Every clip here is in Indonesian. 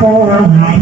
Hãy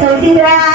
subscribe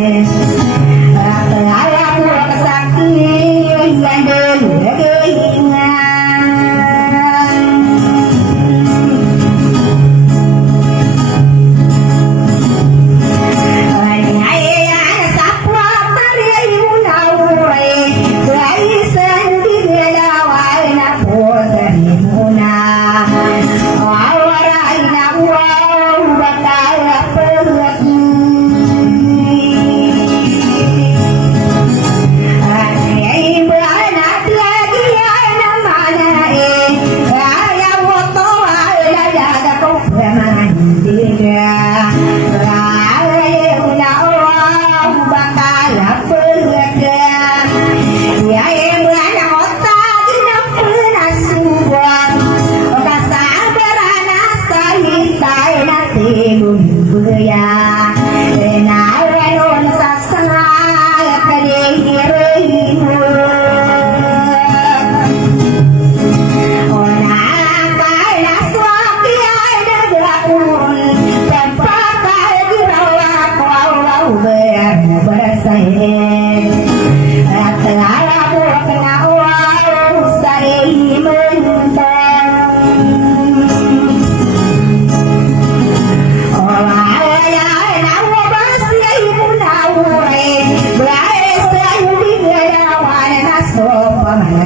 Hãy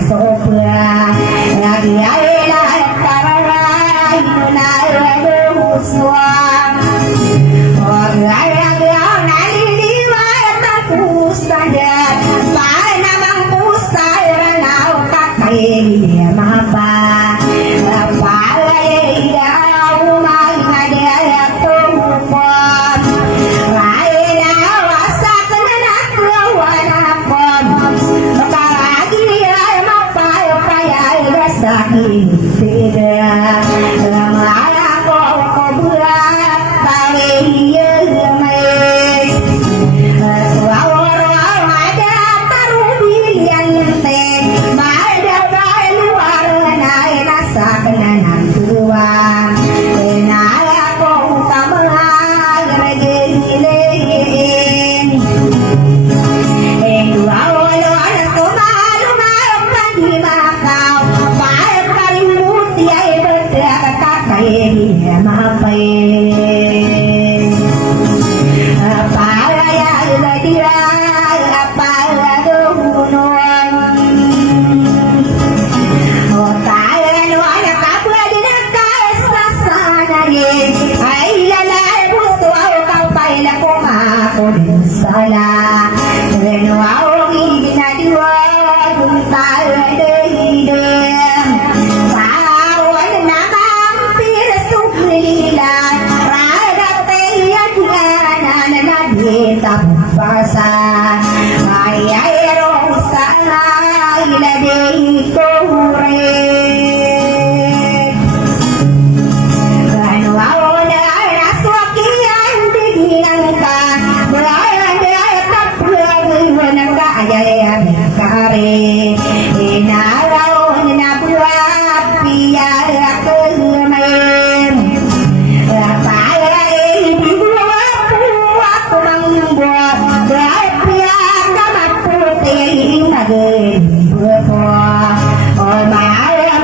subscribe cho kênh Ghiền Mì Gõ để không bỏ lỡ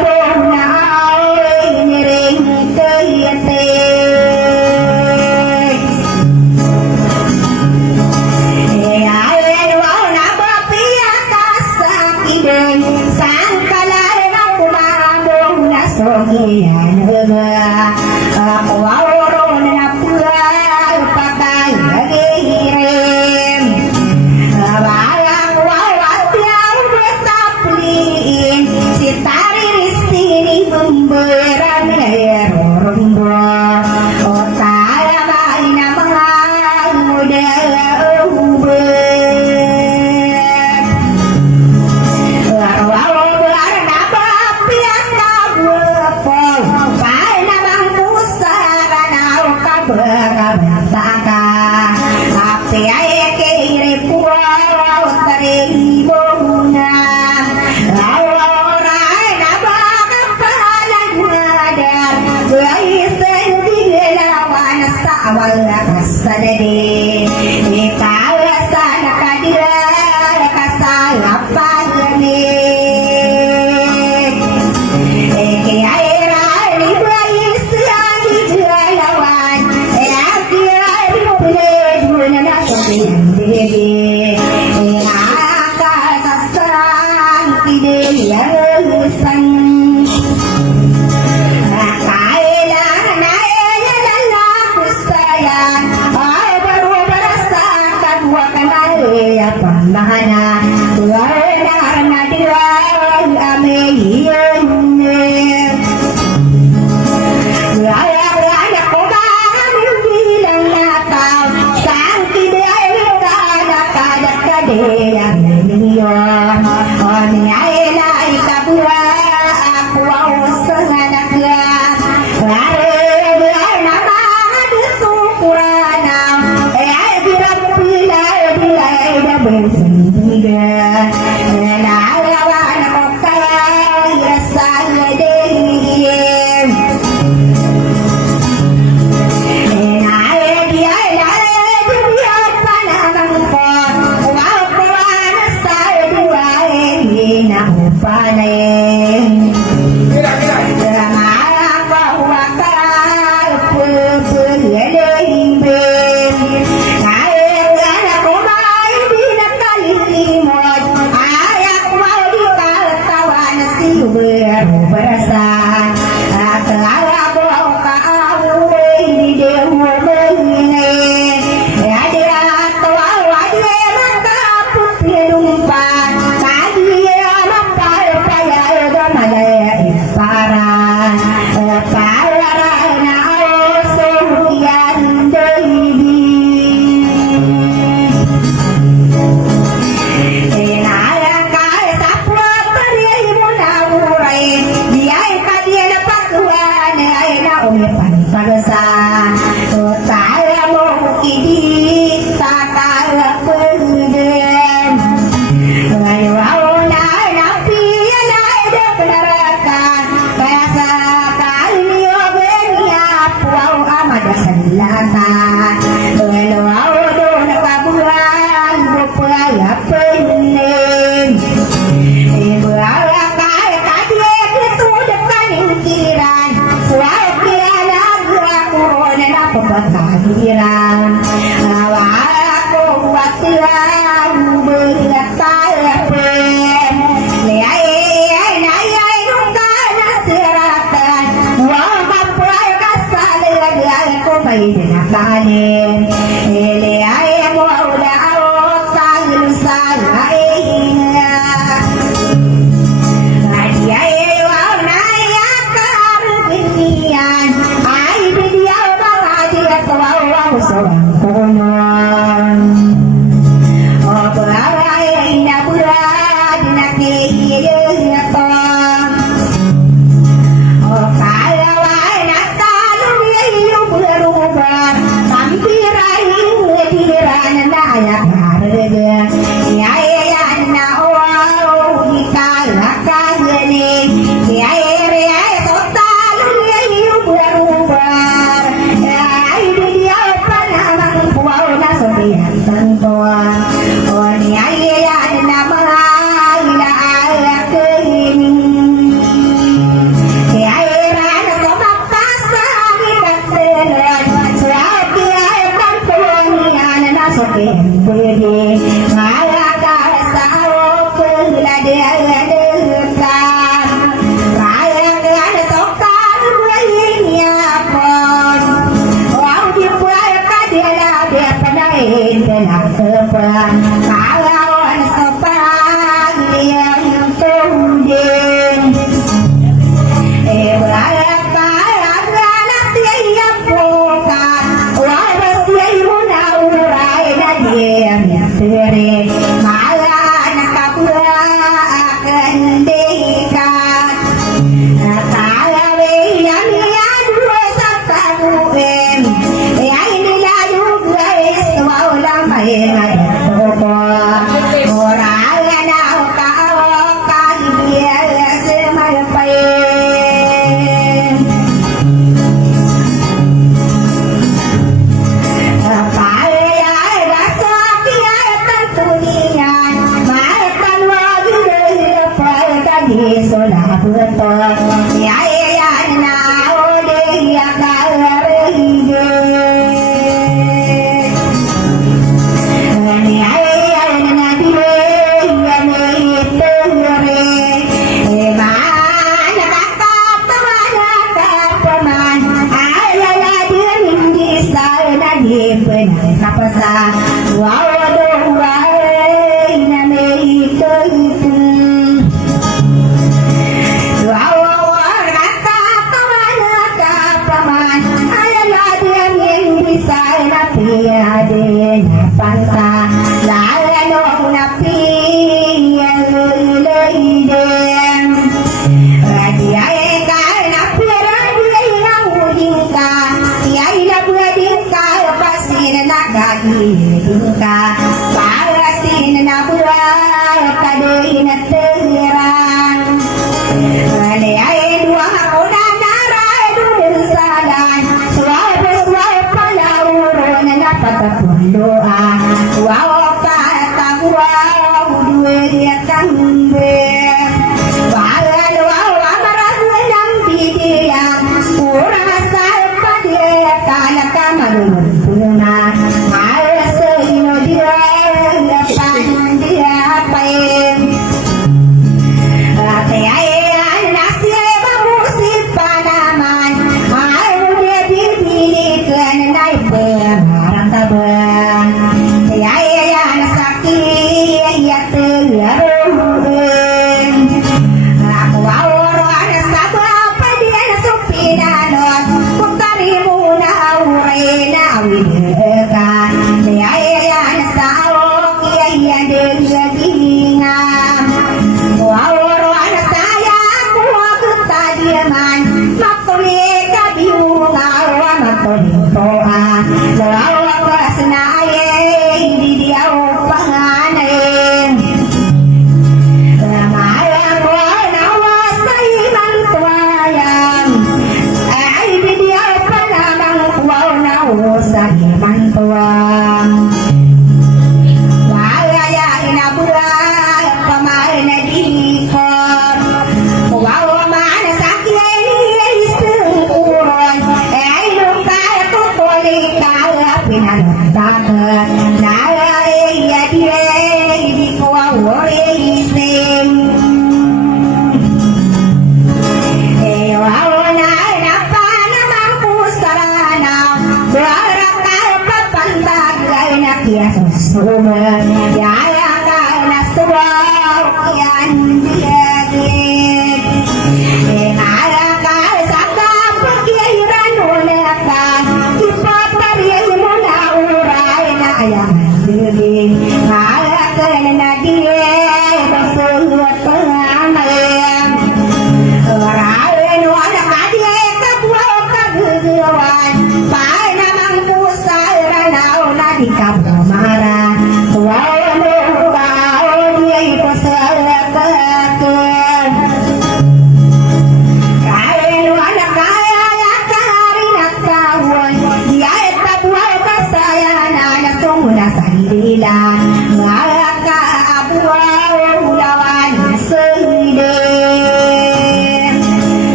Tentu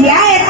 Yes.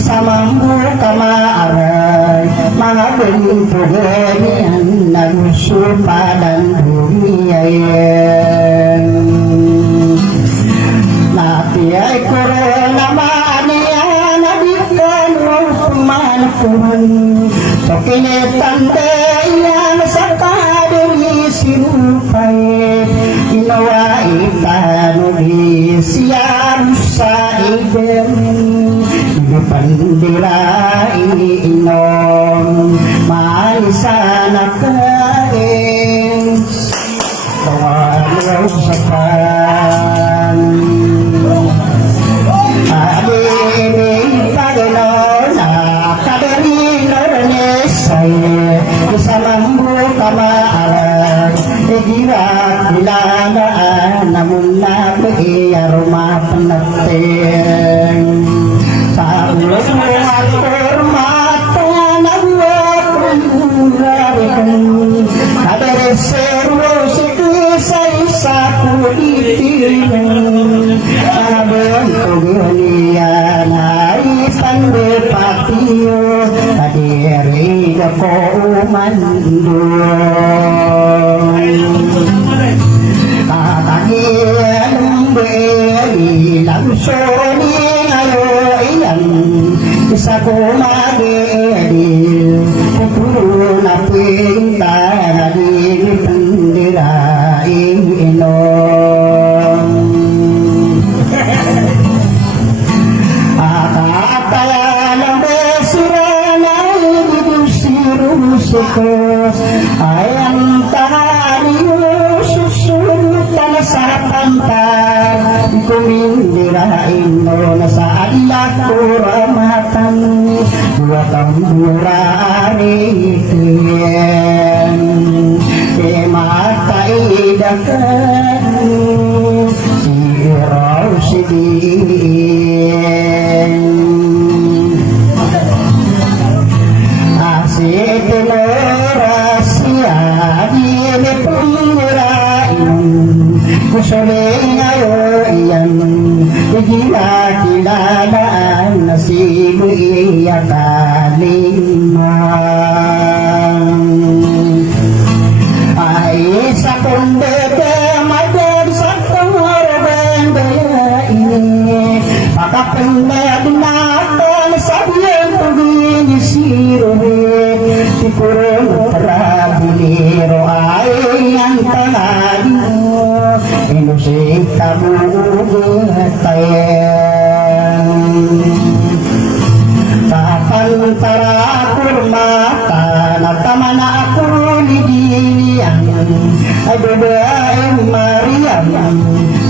Samambu kamaray mga bento genian nagusupa dan dunia napiay corona mania nabikan pemanakuman Pagkinitande yan sa kadiri sinupay Inawa itanuri siya sa ibem Ipandira iinom Malisa na kain Tawalaw sa pan Adinig Paginoon Isa mambu kamaalan Igirat nilalaan Namun nabi aroma penatin Sa ulos mo atur mata Nagwak mengurarin Kadere seru sikisa isa kuditin Sabon kugunian Ay pandepatiyo Kadiri ko umandun Kakagian beli langsuni ngayon Isa ko magedil Pupuro na pinta Nadini pandiraing inom Sukos ayang tariyo susurutan sa pantan kumindirain mo na sa alak kuramatan dua tamburaaritin kemataidakan si Rausidin Kusuling ngayon Igila-kilalaan na sibo iyakaliman Ay sa kundete magod sa tangaraban bayain Makapandad natin sa biyang pag-inisiro Tipurong parabiliro ay ang tangali mo Inusik kabugatayan Kapantara kurmata Natamana ako lidilian Ay babaeng Mariam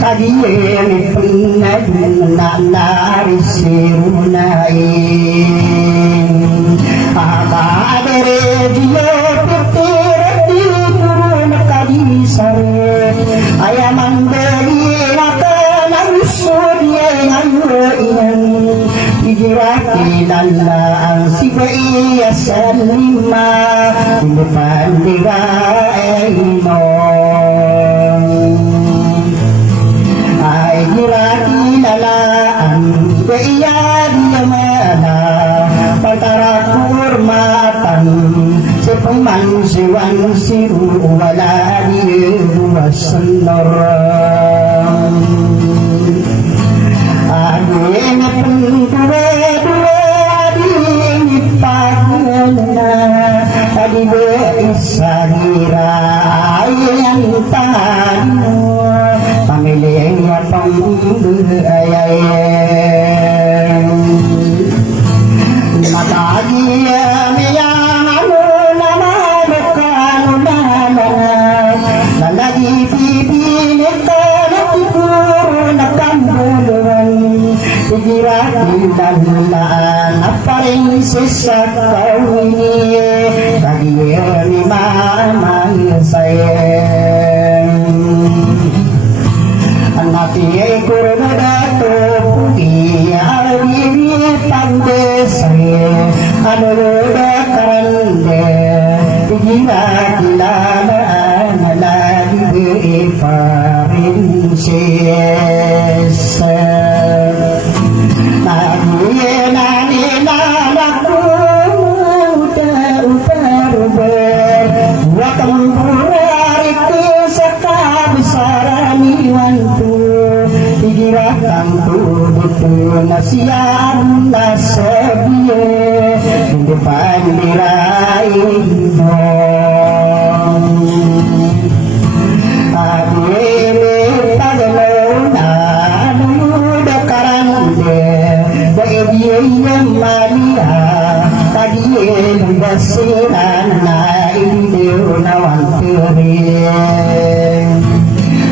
Kadiyen pinadun na narisirunay Akadere diyo putira turun kadisare Ayamang beli naka nangusod ngayon Igirakilan na ang siya sa lima Pinapandirain mo Ay girakilalaan Kaya diyamana Pagkarakurmatan Sa pamansiwan siru Wala diwas noram Adin pendura-dura Adin ipagana Adin isagira Ayang tanu Pamilya pambuhayan Matagi yang anu nama bekanu nama Nalagi pipi nekana nakambuluan Igirakin dalaan Aparing sisak kau ini Bagi lima sayang Anati kurna dato puti Alwiri pandesay Anuruda karande Igirakilalaan Nalagi paring siyesa Naguye nani nanaku Uta uparuba siang nasabye di pandirai adile pagalona nuda karande baediye malia tadiye basiran na ide nawantere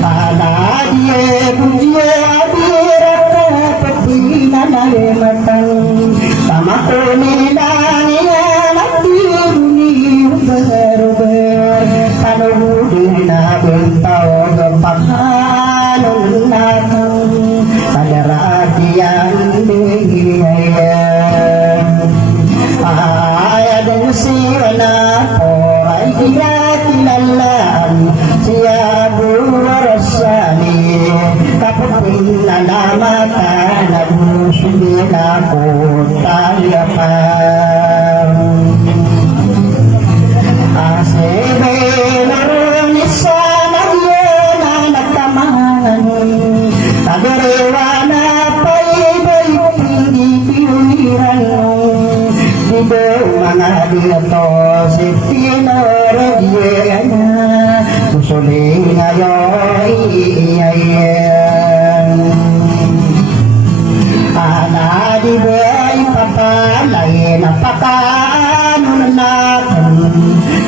adie bujie adiraka patina nare matang samakoni nania natiruni berber kanudina bentau gepahanun natang padaratian dihaya ayadun siwana orai hiyatilalan siabu warasani kaputin nanamata nagusubina ko tayapan asebe narunisa nagyena nagtamahan tagarewana paibay hindi piwiran dibe mga dito si tinoradyena susuling ngayon iyayen di buhay papalay na pakaano natin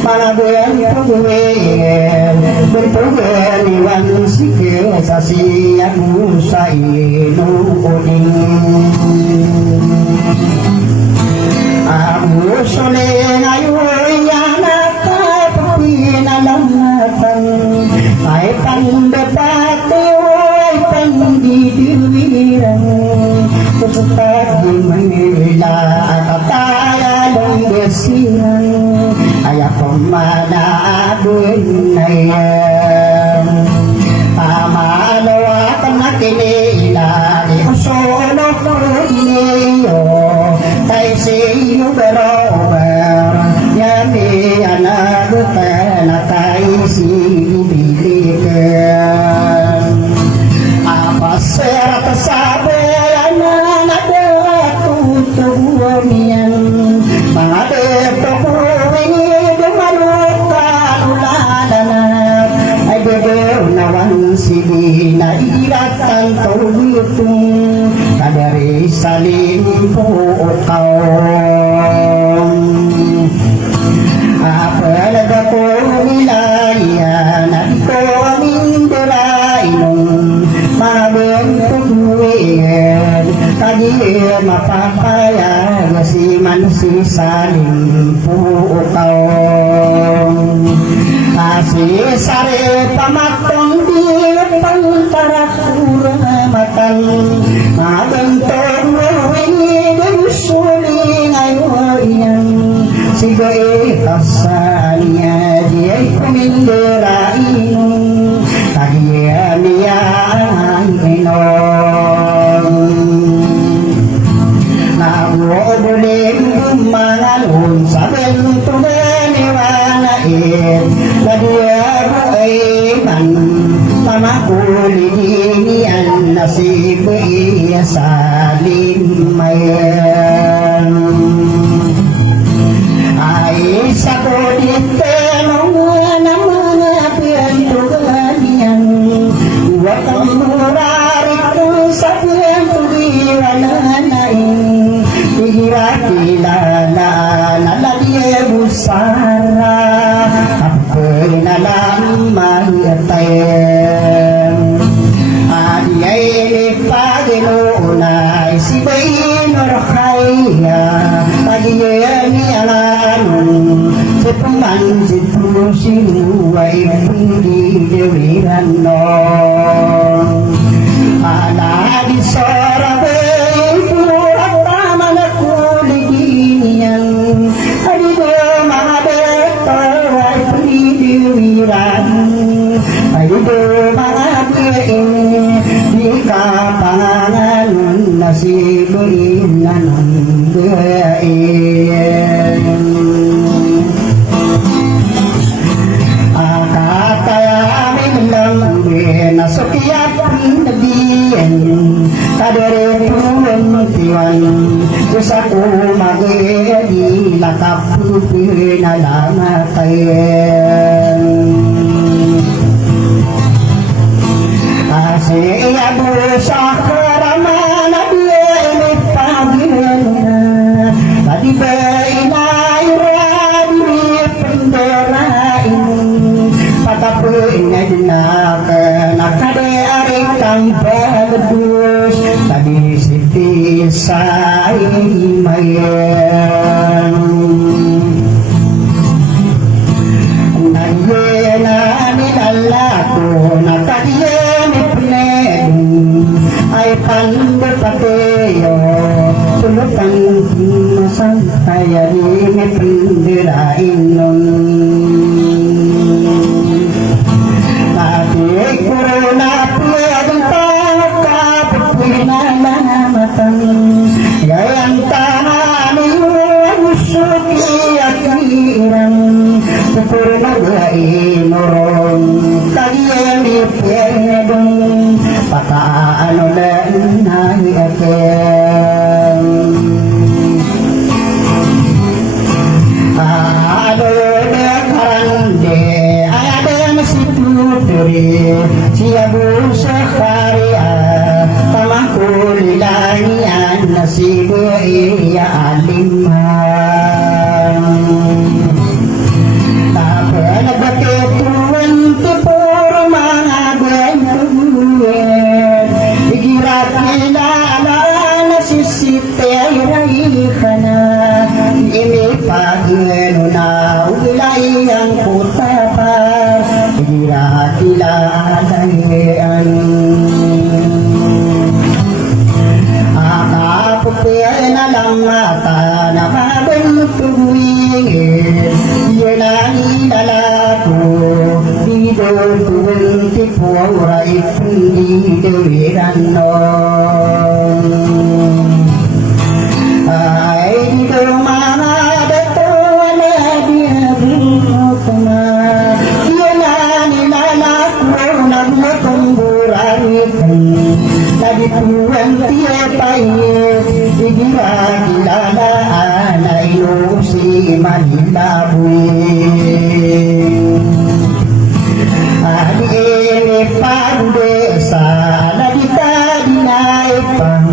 mga buhay pagawin berpagawin iwan sikil sa siya sa inuunin ang usulin ay uyan at kapapinalamatan ay pandapati ay pandidiwiran Kusutat di Manila Kataya ng besihan Ayaw pumanaabin na yan Pamalawatan na kinilali Usulo ko iniyo Tay siyo berover Yami anagutan na tay sinibilikan Apasera tasabi tubuhan mga dito ko ini dumalutan ulanan ay bebew nawan sili na iratan tulutong kadari saling pukaw apalaga ko nilaya na ito aming durainong mga bentukuin tadi mapapaya si mansi saling pukaw kasi sare pamatong di pangkarakuramatan magantong mawini berusuling ayoyan sigay kasanya diay kuminderain kaya niya mangalun sa bentugan iwanain Ladiyago ay man pamakulinian nasib iya saling mayan ay sa kodite mga mga bentugan yan wakang murarik kung sa bentugan iwanain Kilala nalaliye busara apoy na lang mayatayin adiyay paginoonay si Baynor-Kaya adiyay niyalanong si pumansit mo sinuway hindi dewiran no aladi sorabe di kapangalan nasibuin na ng gain akatayamin lang nasukiyap nabiyan kadere puwan pinalamatayan Asya busa karaman Abya ipagyan Tadi bainay radmi penderain Patapuin na nakade arikang bagus Tadi siti saimayan Nayena nilalaku nakadiyan ipnedong Ay pandapateyo Sulutan masantayan ipenderain nun Kuruna piyadang pagkapagpinalamatan Gayang tahanin usuki akiran Kuruna gainoron Kagiyang ipiyadang Pataano na inahiakin Siya busa karya Pamakulilanyan na sibo iya aliman Tapi nagbaketuan tipuro mga ganyan Igirat kilala na sisite ay ka na Inipagano na ulay ang kutapar Igilakilayan Akaputin na lang mata na mabantuwing Yan ang ilalako Dito tuwing tipura ipundidiwiran nun Ay dito mga dato na diabukuma Nagituan tiyapay Igilakilalaan ay inusi manilabuin Adiin ipagdesa Nagitadinay pang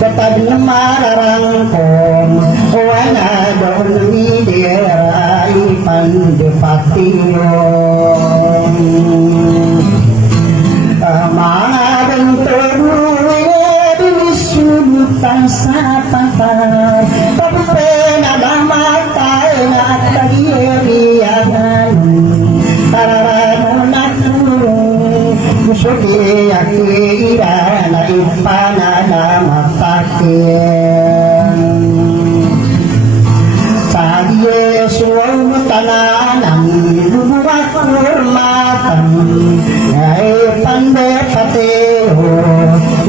Katad na mararangkong Wala doon nidera ipandepatiyon Mga ganturuin Dinisulutan sa pantar Pagpenalamatay na kagiriyanan Tararano na tulong Musuki akira na ipanalamatake Sa Yesu ang tananang Bubuhat kurmatan Ngay pandepateo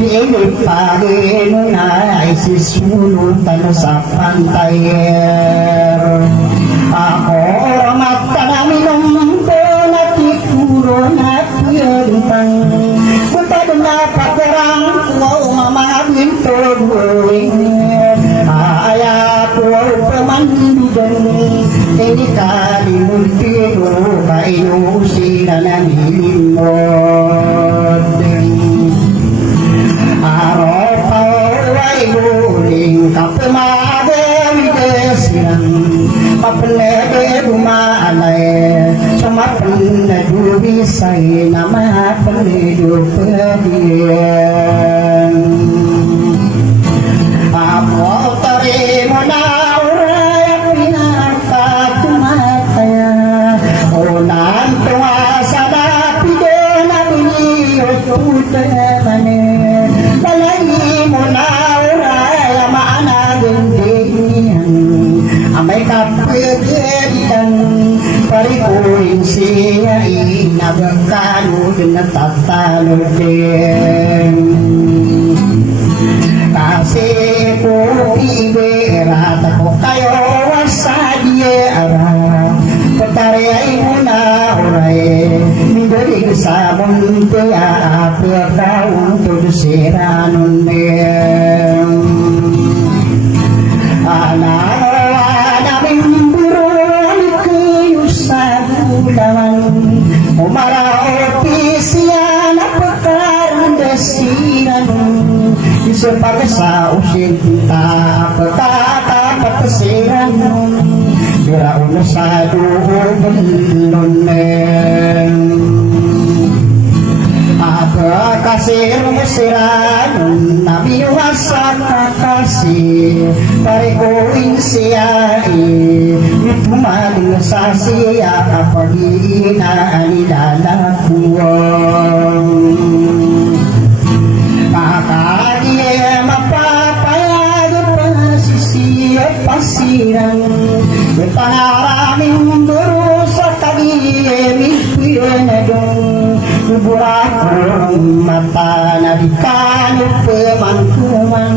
Inipagin na ay sisulutan sa pantayer Ako magtanaminom ko na tikuro na piyentang Buntad na pakurang ko mamagin tuloy Aya ko pamandigan Hindi kalimuntiro Kainusin na nanilimod Araw pa ay muling kapumagawid silang Mapanede bumalay Sumapan na dubisay na mapanedupadiyan Ako tari mo na uray pinagpatumataya Unang tunga sa dapide na biniyot tutamane Dalay mo na uray maanagin din Amay kapagalitan Parikuin siya inagkalod na tatalod din Kasi po ibera Tako kayo sa diara Pagtarayay mo na uray Midalig sa munti Apir daw tudusiranon din Anawa naming buron daman umara opisian apakar desiran disepake sa usin kita apakata patesiran kira uno sa duhur belunen apa kasih musiran nabi wasa kasih parikuin siai itu maling sasia apa gina anilala kuwang maka dia mapapayag pasisi at pasiran panaraming duro sa tabi mipinadong burakong mata na di kano pemangkuman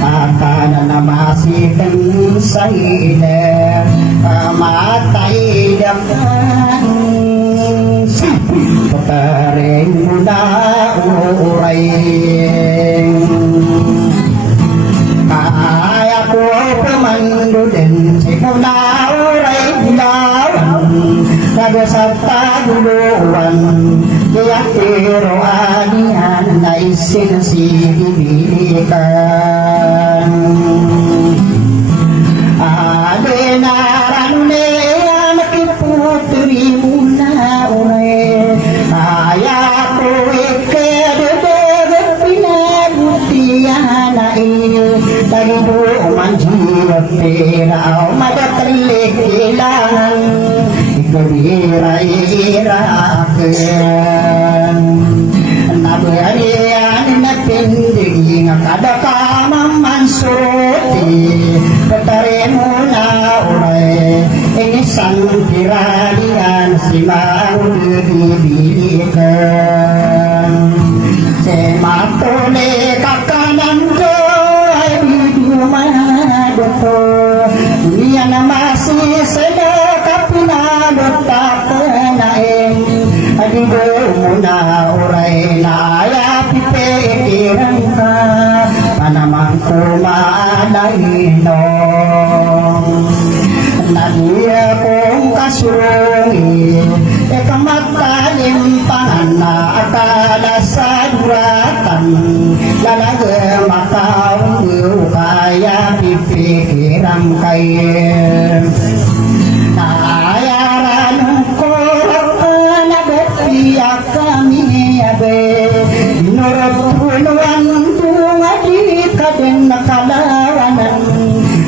akan namasikan sa ina matay dakan pataring muna uray kaya ko pemando din simula uray bilawan kagasata duluan kaya pero anihan na isinasibilikan adenaran niya nakiputri muna unay kaya ko ikadadagad pinagutihan na tagido manjirat pera madatalik ilangan Ira-irakan nabarian na pindig kada ka mamansuti petare mo na uray isang tiralian si maudilikan sematole kakanan ko ay bidumadoto dunia na masiseda kapinadot kapenaeng adigo muna uray na ayapipikiran ka panamang kumaalainong nagiya kong kasurungi ikamagtalimpangan na akala sa duratan lalaga makaong kaya pipikiran kayo ayaran ko na betiyak kami abe nurut puluhan tunga di kaden nakalawanan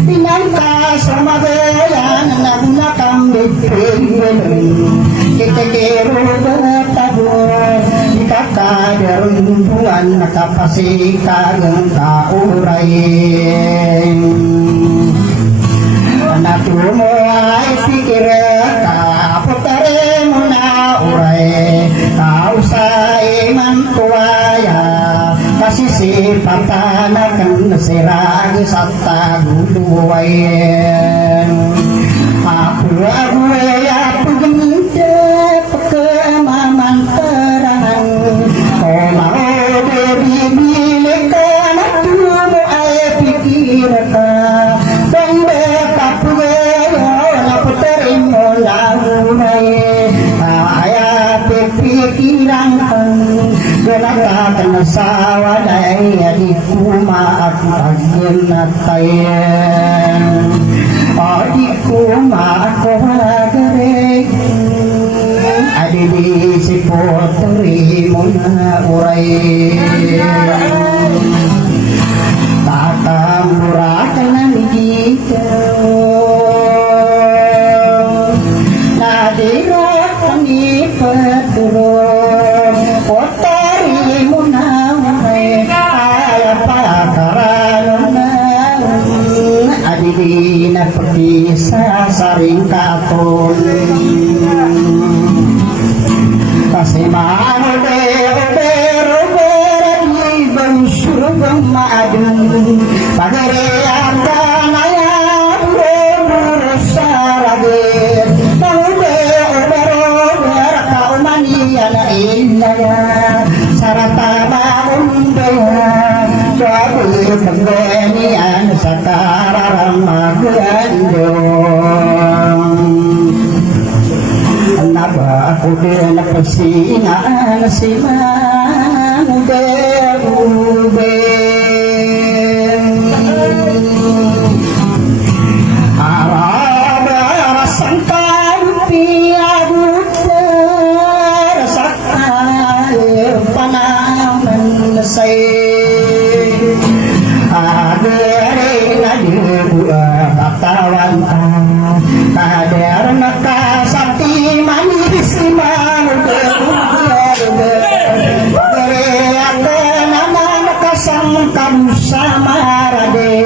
pinangka sumagayan nagnakang bipingan kita kero batabor ikakadarun buwan nakapasikagang kaurayin Anakku mo ay pikir kaputare mo na uray kau sa iman kuwaya kasisipang tanakan sirag sa taguluwayan aku ay pagminta pagkamamantarahan kumao beribili ka na tumo ay pikir ka Ganagatan sa walay adiku maagpagganatayan adiku maagpagare adili si potri mo na uray tatamurakan na nigitaw nadirat kami patulog di nagpati sa saring katon kasi maano-bero-bero di bangsurong maadun pagariyan ka na yan buro sa ragit maano-bero-bero ka naba ako din na pasinaan si Manube. Araba rasang kalupiagot rasak air panaman say agere na dua katawan kader nakasakti manis Manube. Sangkam sama rade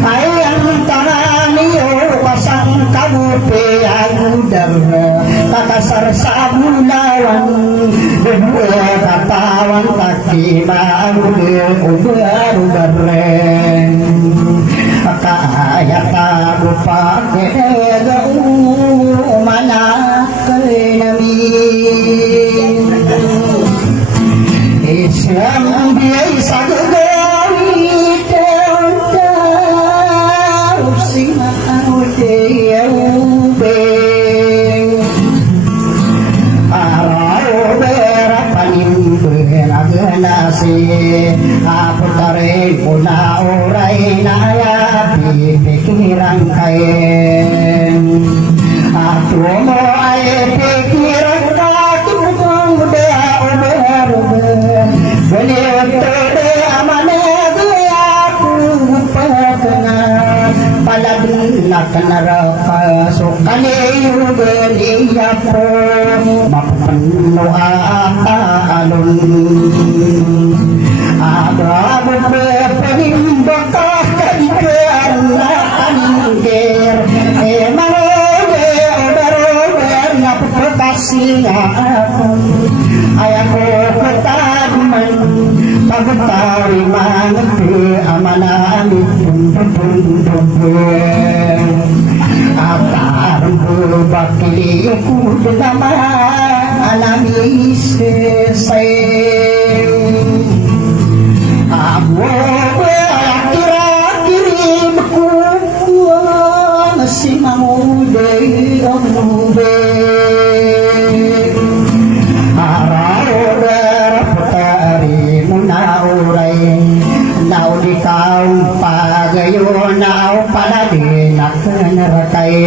ayam tananiyo pasang kabupe agudar kakasar sabulawan berdua katawan kaki marude ubar-ubarren kaya kabupa kega manak namin Islam biay sagagawi tawag singaudeyawbeng araw bera panimben aganasi aputare puna oray na ayapi pikiran kain aku mo ay pikiran kakibutong budaya Beliau amanah aku pernah paladnak neraka sukane beliau mapenuh alun ada beberapa bakah karena anjir emang ada kasih ayahku ketahuan pagkatari managpi amanah itun atarang bakiliku nama alamis sesayang aku kira-kira berkuang si mamudai omube Nau di kau pagayo nau paladin akan rakai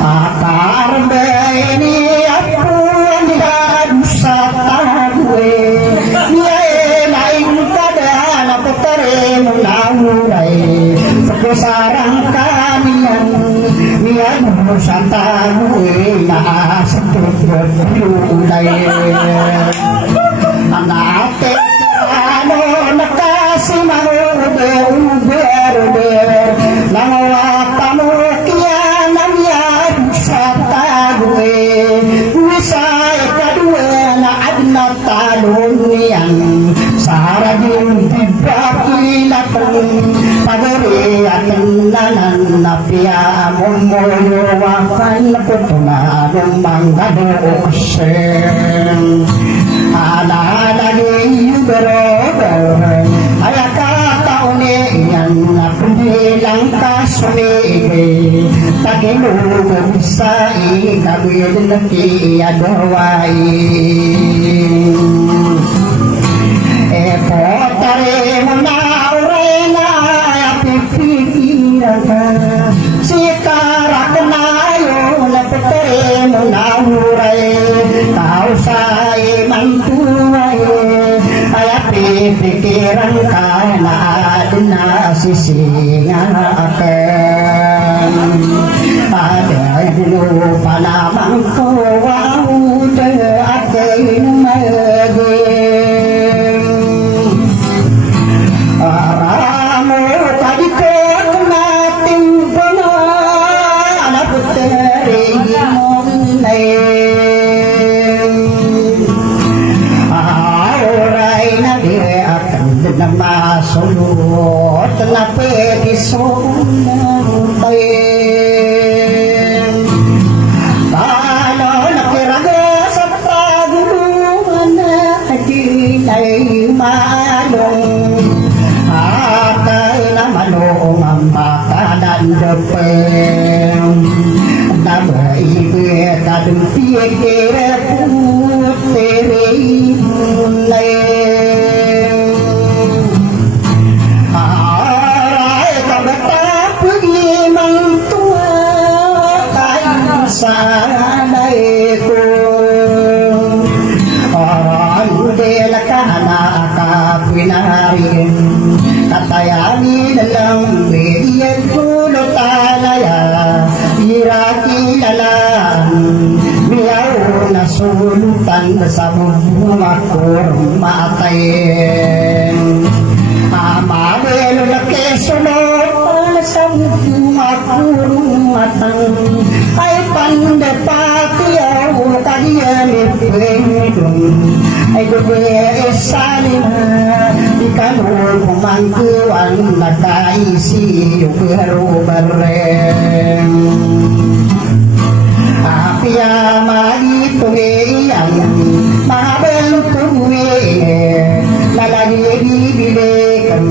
akar beni aku tidak bisa tahu dia naik pada puteri menaurai sepusarang kamian dia nusantara na setuju ulai anak nakasi Manube nawa pamukian namya bisa tague bisa kadua na adna talunian sarajin dibakilakan pagarian nanan napia mumoyo wakan putuna manggado oksen ala-alagi berobar ayaka taune yan napundilang kasumige tagilu bisa ikabid naki adawai potare muna urena pipikiran sikarak nayo na potare muna uray tau say mantuay pikiran ka na dinasisingakan ada lupa lamang ko waude akin maging aramo tadi ko natin pala naputeri mo na masulot na pwede sumantay paano nakiraga sa pagulungan na atinay malong atay na manong ang bakanan dapeng na maibig piye kere putere mulai ay kabata pergi mantua kayu sanai ko orang dela kana kapinarin katayani dalam media kulo talaya iraki dalam miyaw na sulutan sa bunga kurmatayin amabelo na kesunod sa bunga kurmatang ay pandapatiyaw kadiyan ipinidong ay gabi salin ikanong kumangkuan nakaisi pero bareng apia magitungiyang mabentuwi lalagi bibilekan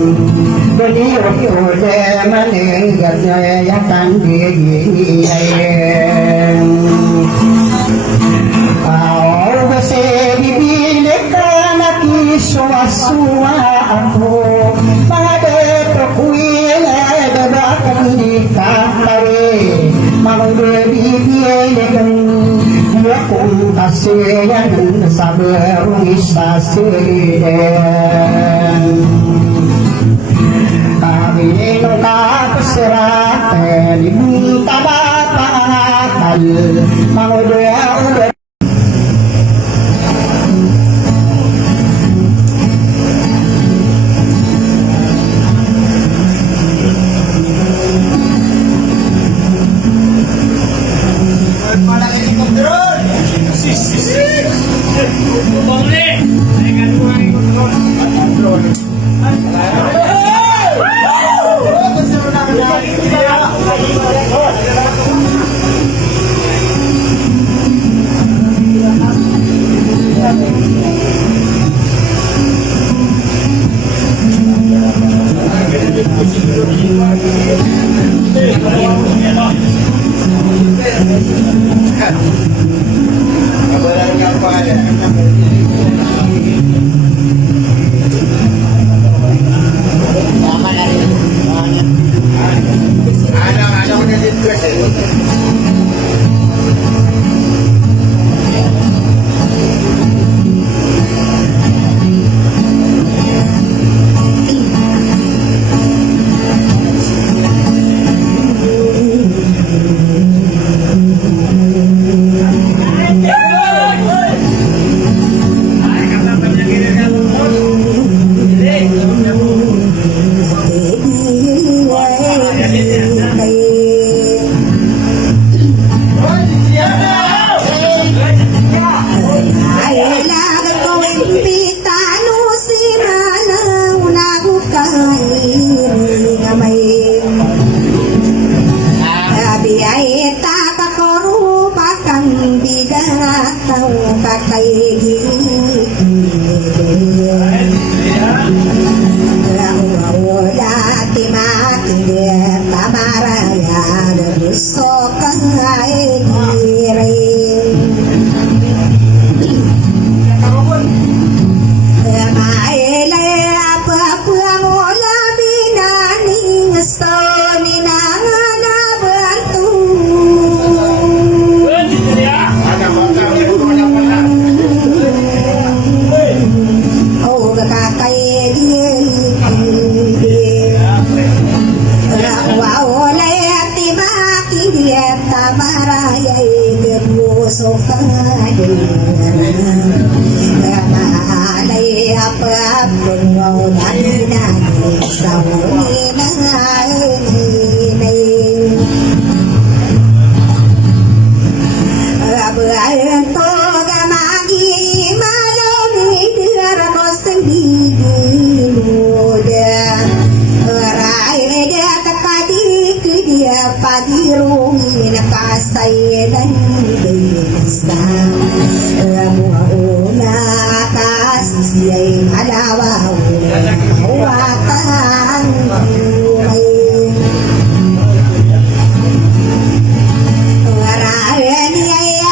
beliau de meninggalnya yakan diayen kau bese bibilekan aki suwa-suwa aku pada terkuih dedakan di katawe mau bibilekan dia pun kasihan sabar isasiden kami nungka peseraten ibu tabapakal mau doa udah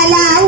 Ala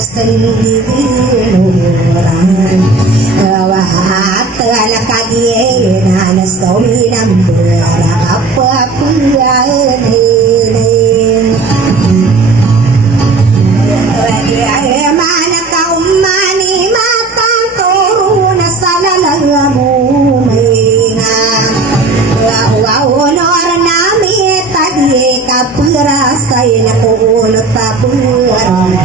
sendirian wahat lakadien nasomi nambara apa piane mana kaum mani matang turun salalamu menga wa nor nami tadi kapurasai na kuno tapuran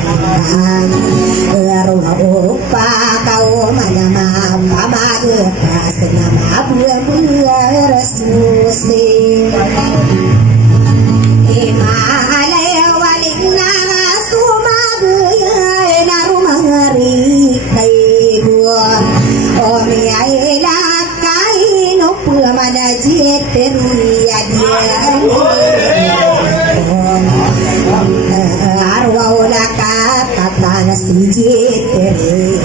rupa kau mana mama pas nama bua rasusi Himalaya walina sumaguya na rumahari kay gua ori aila kaino pura mana jeteria dia arwaula kata nasijiteri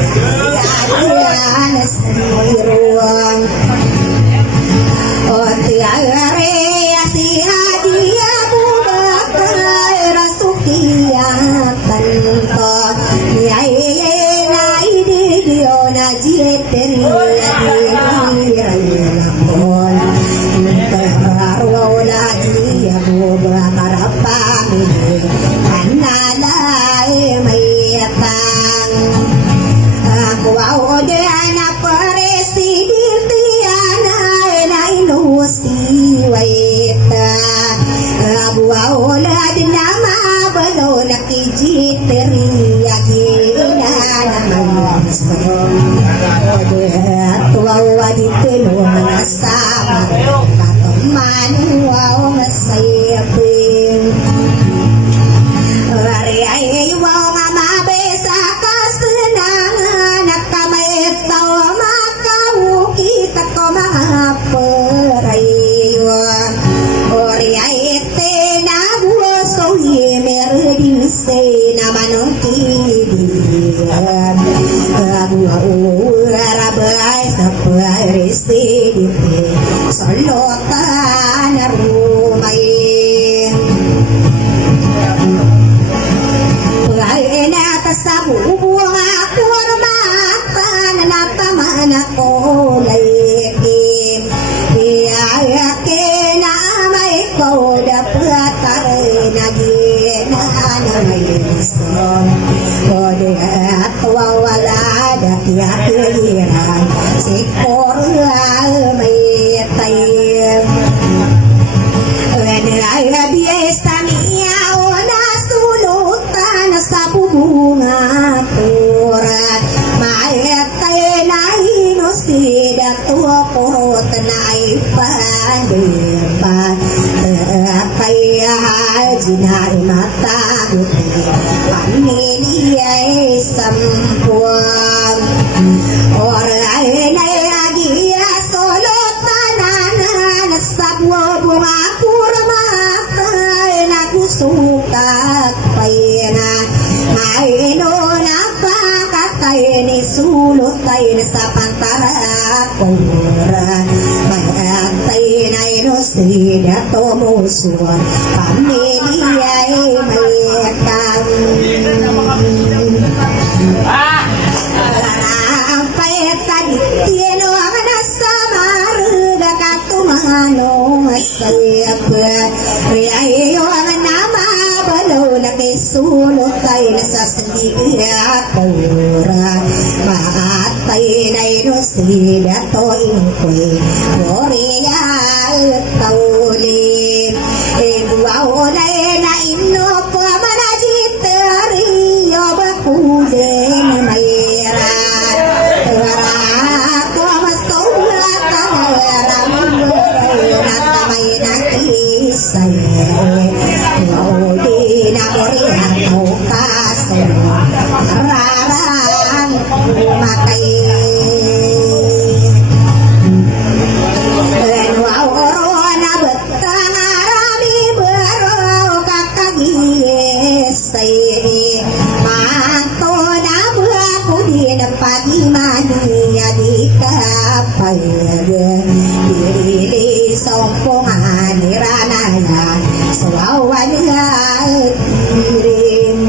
ya nasiruang tiare si hadia buka rasukia tanto yai nai dio na jieteri pon arwaula dia buka karapami anala mayatang aku ode anak presiden si waita abua olad nama balo nakijit teriagina naman ode tua wadit lo manasama katoman wow masayapin ari ay wow mabesa kasenangan nakamay tao makau kita ko se namanong kidiyan rabay sa parisidite solotan na rumay nata sa bubuang ako ramata na nataman ako laikim iyayake na may kauda patare nagina son ode atwa wala dakiran sikor may tayem when I biasa niya ona sulutan sa bubunga purat maetay na inosida tuwa porot na ipandipan kaya jinay mataguti paniniyay sampuang oray na agia solot tananan sa bunga kurmatay nagusukak payna maino na pakatay ni sulot tayo sa pantarakura mayatay na inosida tomusuan pamiliyay mayatang ang payatag tiyeno ang nasa maruga katumano masayap riyayo ang namabalaw na kisulot tayo nasa sandiya pura maatay na inosida to ingkoy Korea tauli buaonay na ino po manajitari yobakude na mayra ako masulat ang ramuray na tamay na kisay mauli na korea to kaso rarang makay pagi mani adika payag diri sompong aniranana sawawan nga tirim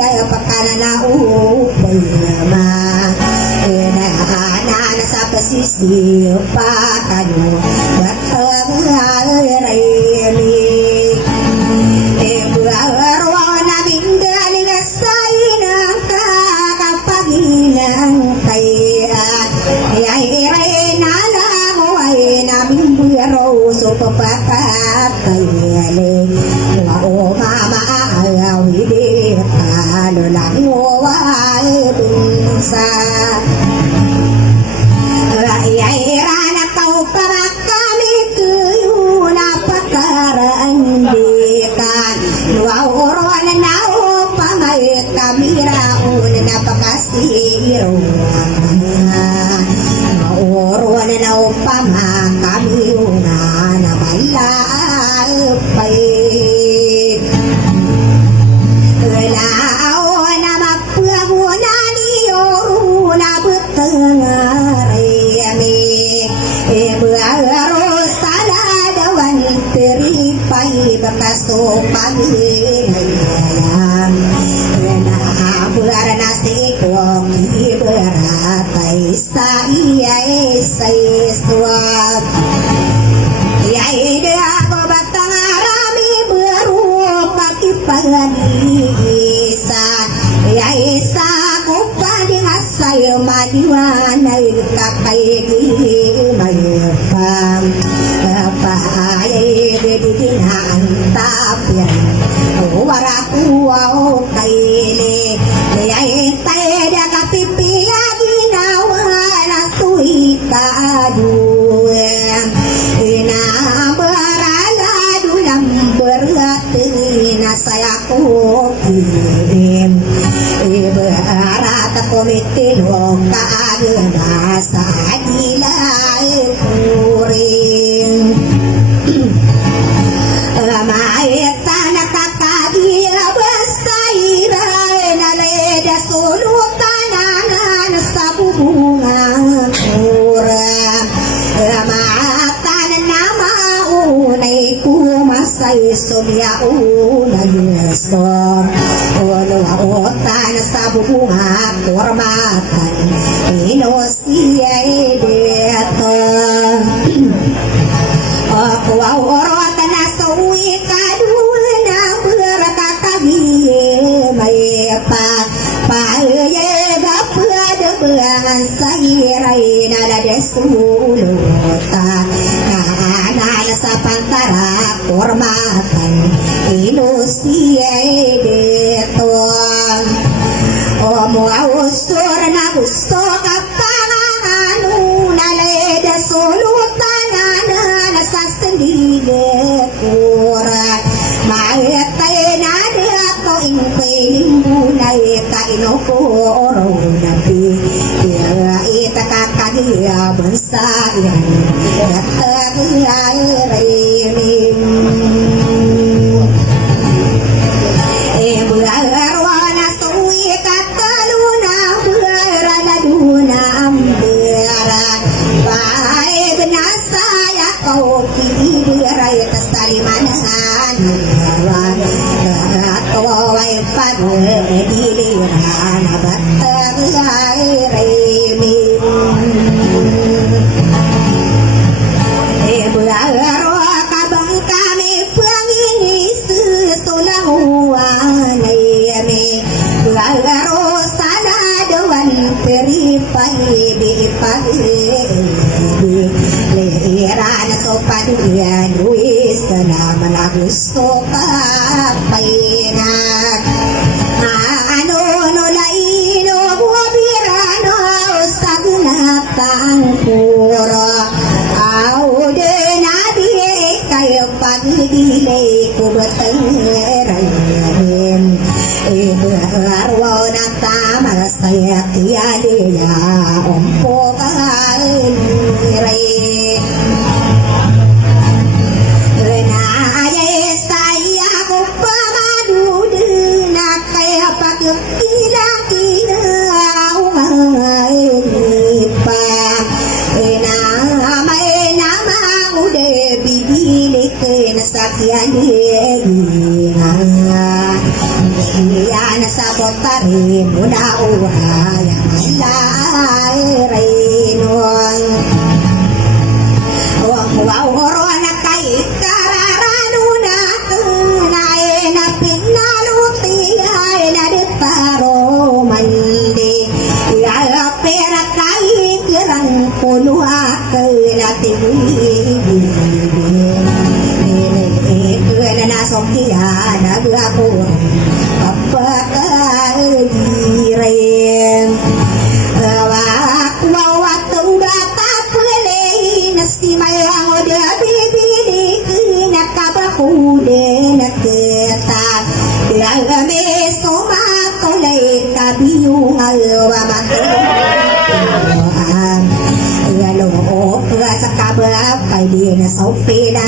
ya pakana na upama na sa pasisi pakano bakharay buaro na binggaling asay ng kakapagilang kaya ay na lang ay namin buaro so papapakayali o mama ayaw hindi ano lang ay bunsa ay na kau pamakami kayo napakaraan dikan nuwauro na nao pamay kamiraon na napakasiro nuwauro na nao pamakami na namalapay lao na mapaguna niyo na betengaray bakaso paghinayang naabara na si kong ibaratay sa iyay sa iswap iyay ako batang arami baru pakipanganisa iyay sa kupaling asayo madiwanay kakaigimay pang paayay bedidinan tapyan warakuwa kaili layay tayo da kapipiya ginawa na suika aduem inabaralado ng berhati na sayako kirim ibarat ako mitinong kaagana sa dilay puring maeta nakakagiya basta iray na leda sulutanan sa bubungang kurang maatan na maunay kumasay sumyaunay sor uluautan sa bubungang kurmatan inosiyay dito kuwaurot na suwi kadul na beratatabi may paayag apad sayiray na ladesuluta kaanal sa pantara kurmatan inusiyay dito muawusur na gusto kapangano na ladesulutan na sa sendiri kurang maetay na dito ingkailing bunay kainokoro nabi ita kakagya bansa yan katagayarimin bularwa na suwi kataluna bularaluna ambira baik na saya kau kibiray tasalimanan kawaway pag-diliran batagayarimin bularwa kabang kami panginis sulahuan ayami bularwa sana dewan peripay bipag Lirana sopaduyan Luis na malagusto kapainak ano no laino buwabirano sa gunapang puro aude na di kayo pagdilay ko batangerayin ibarwa na tama saya kiyadila umpo kailiray Sakyan dia sabot tari muda yang lain wow corona kai kararanu nae na pinaluti ay na detaro mandi ya pera kai kirang punua ke latih ke na sokia na gapo apa dire waktu bata pelai nasi mayang udah bibi nak kabaku nak ketak dalam esoma kolai kabiung alwa makan lalu rasa kabar pai na sofina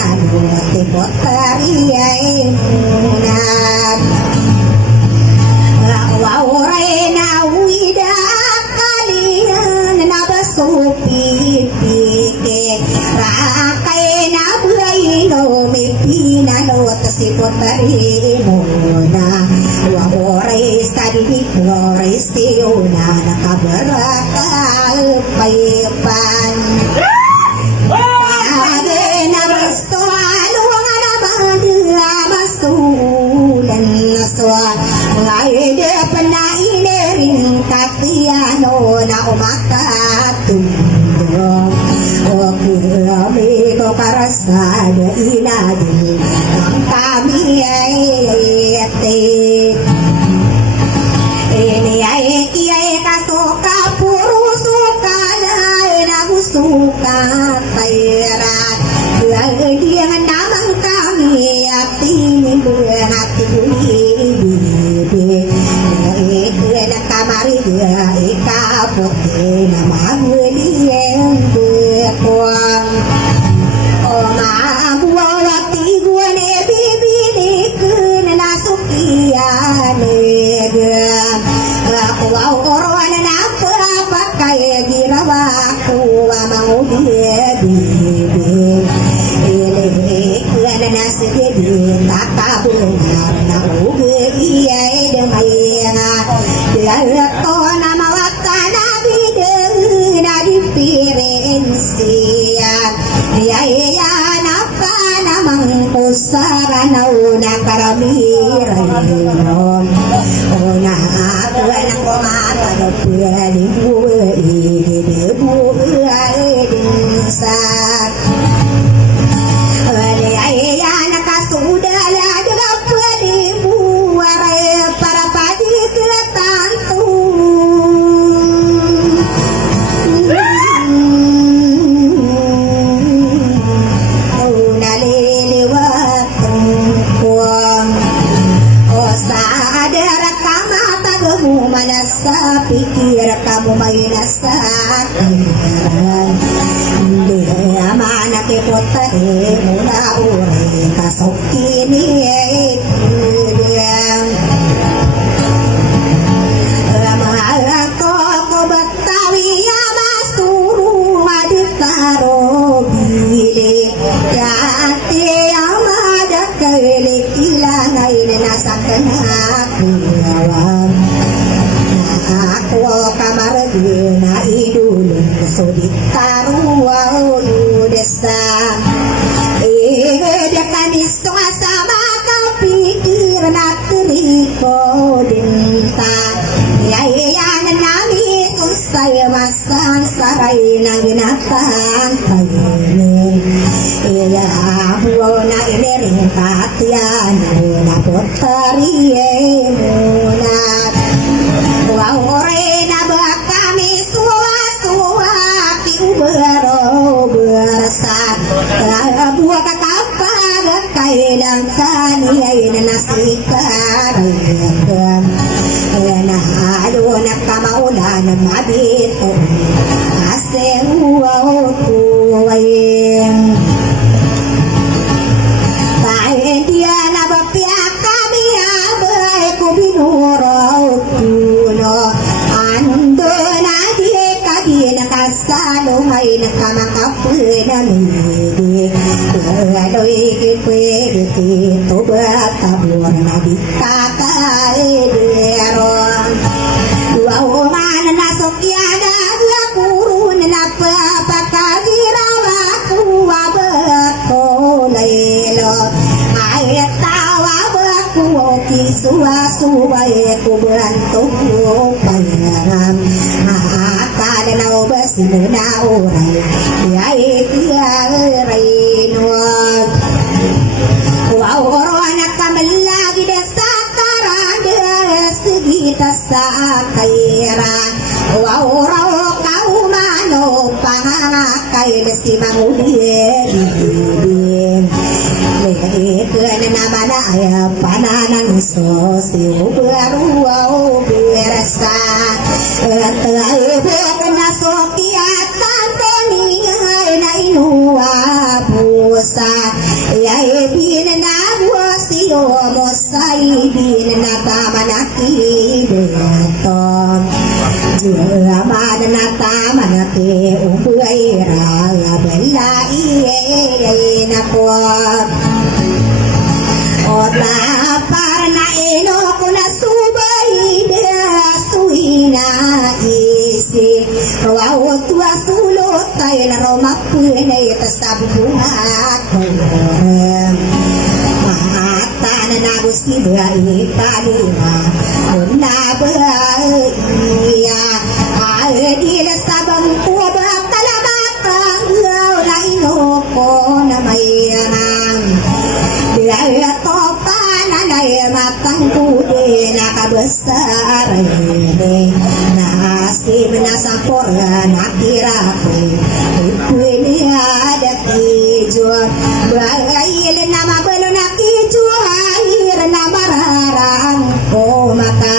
tebot tariai nak wow rena wida sopi pike rakai na buai no me pina no tasipot tari mona wa ore stadi ore stiona na kabaraka paipan ade na resto anu na bandua masulan naswa ngai de panai ne ring katiano na umaka kami kau karasada inadi kami ayat ini ayat kasoka puru suka nagu suka tayrat dia namang kami hati hati bibi kamari dia ikapot nama dia kuang oma buati gua ne bibi ne kena nasukia negam aku orang apa pakai girawa aku mau dia bibi ini kena nasukia tak kabur nak iya dengan lato nama wakana bide dari pirensia ya napa namang pusarana una karamiran ona aku anak komata do peli buwe sa ya nakasuda la de peli buare para padi tantu manasa pikir kamu main asa dia mana ke kota muda ure kasok ini lama ko betawi ya masuru aditaro bile ya yang ada kele kilangai nasakan aku aku kamar na idul suditaru desa dia kanis sama kau pikir nak teriko dinta ya nami susah masan sarai naginatan kaini ya buona ini ringkatian na potari munat orena bakami suwa ki ubero berasa buah kakapa kaidang kani nasika na adona kamaulan mabito asewa kuwain pae dia na bapia kami abai kubinuro kasalo hay nakamakapuna midi doi kwe to ba tabur na dikaka edero pangeran maka danau bersina urai yai tiarai nuak wow anak kami lagi desa karang segi tasa kairan wow kau mano pakai desi mangudie Kena badaya pananan sosiu beruau berasa Terlalu kena sokiatan toni na inua pusa Ya bin na buasio mosai bin na tamanaki beton Jura mana tamanaki ubuaira bella iye na kuat Ola parna eno kuna subai dia suina isi Rawa tua sulo tay na roma pune tasabungat Mahata na nagusi berai palima Una beria Aedi na sabang kuba kalamatang Laino ko na mayarang Dia topan anay matang kude nakabesar ini nasib nasampor nakirapi ini ada kijua bagail nama belo nakijua air nama rarang ko maka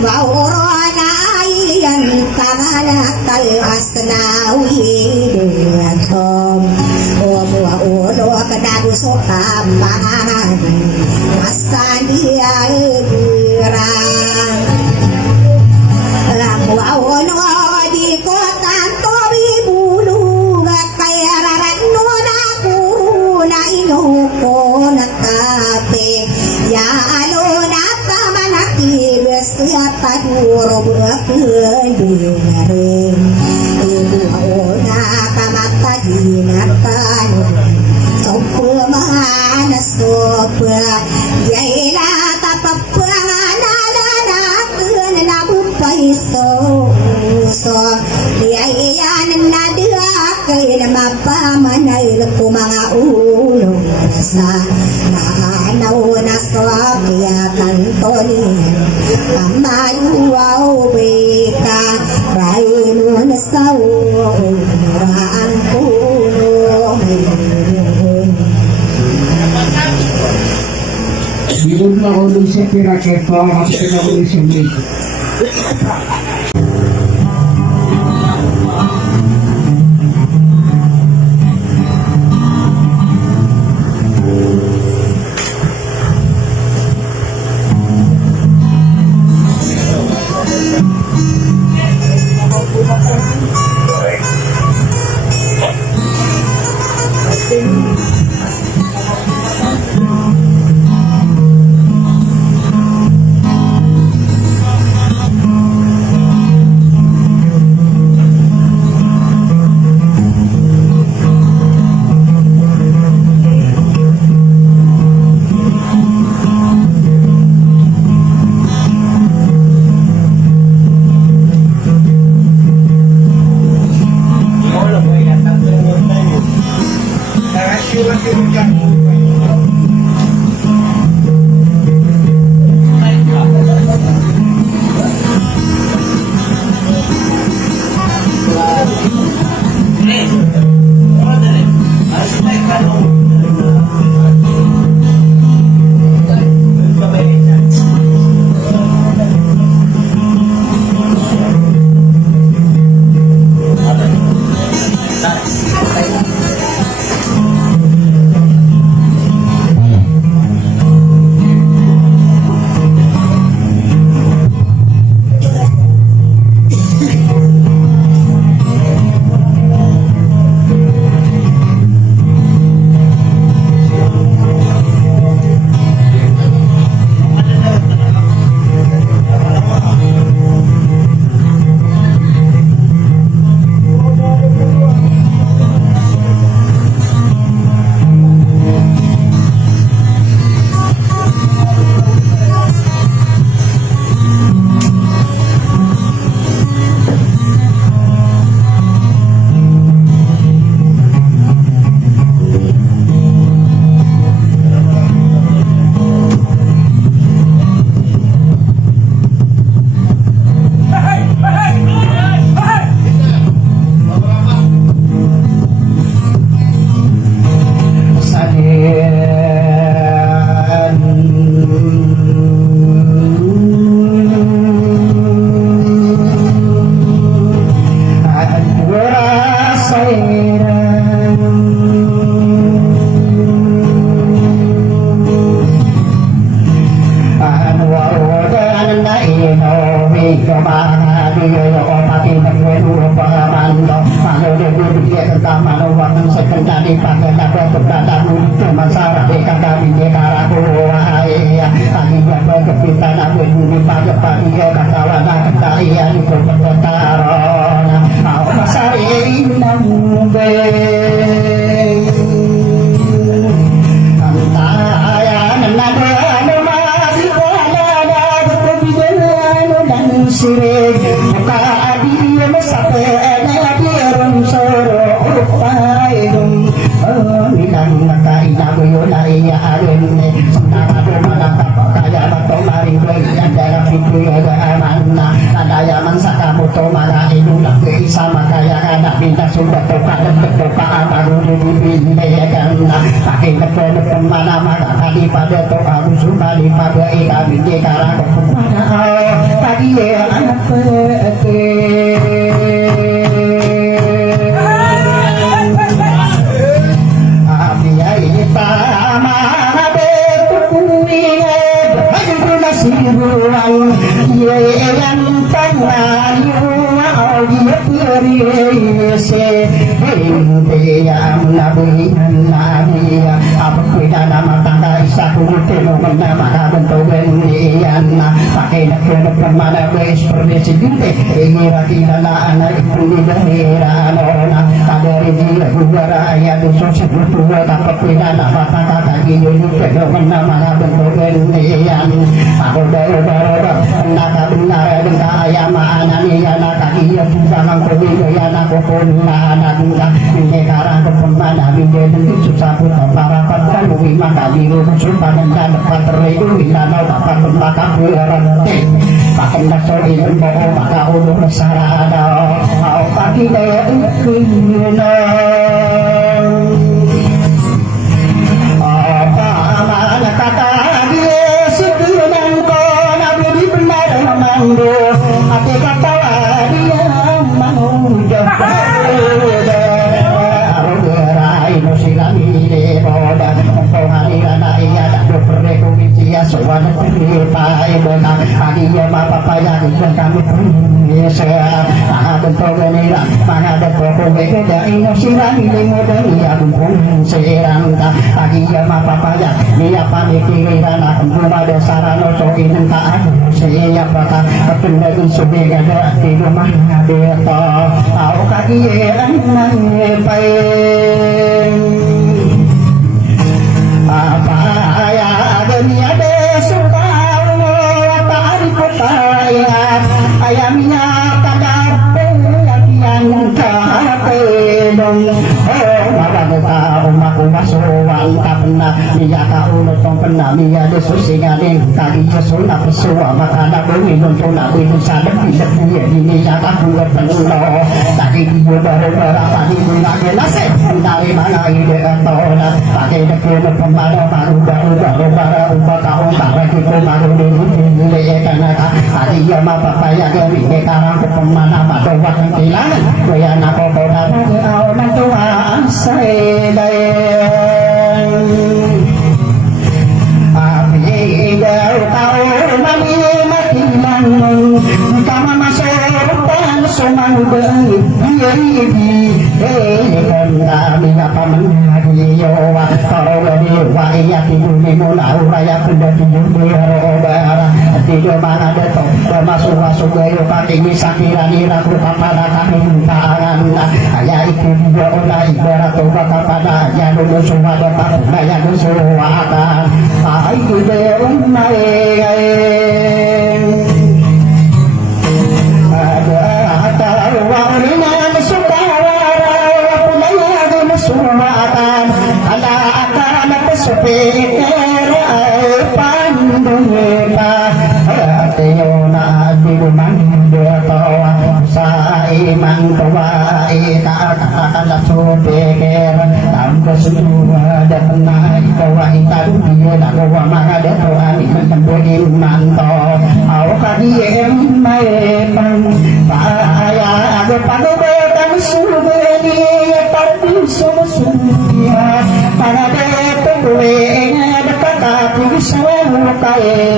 bauro anayan tangan kal asnawi deatom Omuwa ulo kadagu sotambahan Masandia girang Lamuwa ulo di kotan tobi bulu Kaya rarano na kuna inuko na kape Ya alo na pamanaki Siapa duro berkendirin Ibu na kamataginakan Sopra mana sopra Yaila tapapana Nanakan nabupai so Yayan nadakay na mapamanay ko mga ulo sa Naanaw na sa kaya kantonin Kamayuaw beka Rayo na sa uraan puno Bigod na ako dun sa piraketo kasi pinakuli siya dito.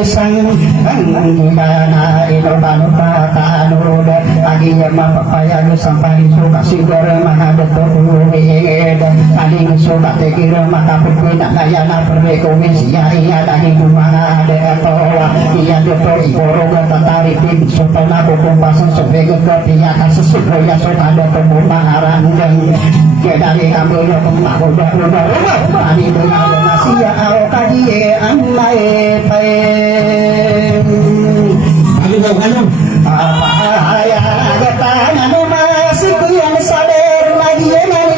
Sang ang gimana ilo panupa roda lagi mah papaya sampai suka sigara mana betul kali suka tekira maka berpindah daya na perrekomendasi iya dari mana ada toa iya depo iboroga tatari tim sotona kumpasan sebagai ketia kasus supaya ada pembunuhan dan dari kami yo roda ani dengan masih ya kaji amai pai halo apa ya kata nanu masih yang sadar lagi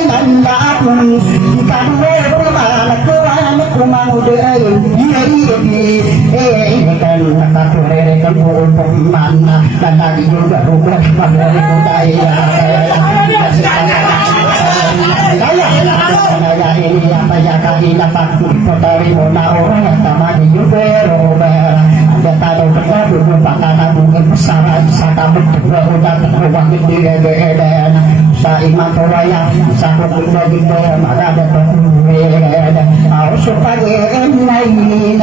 nanda aku kamu rumah kuan kumau deh ini kan kata kurere kamu pemana dan lagi juga rubah pada budaya saya ini apa ya kali dapat potari mona orang sama di Jubero ada tahu benar dulu pakana mungkin besar saka berdua udah teruang di dan saya iman toraya saka berdua gitu maka ada ada harus supaya naik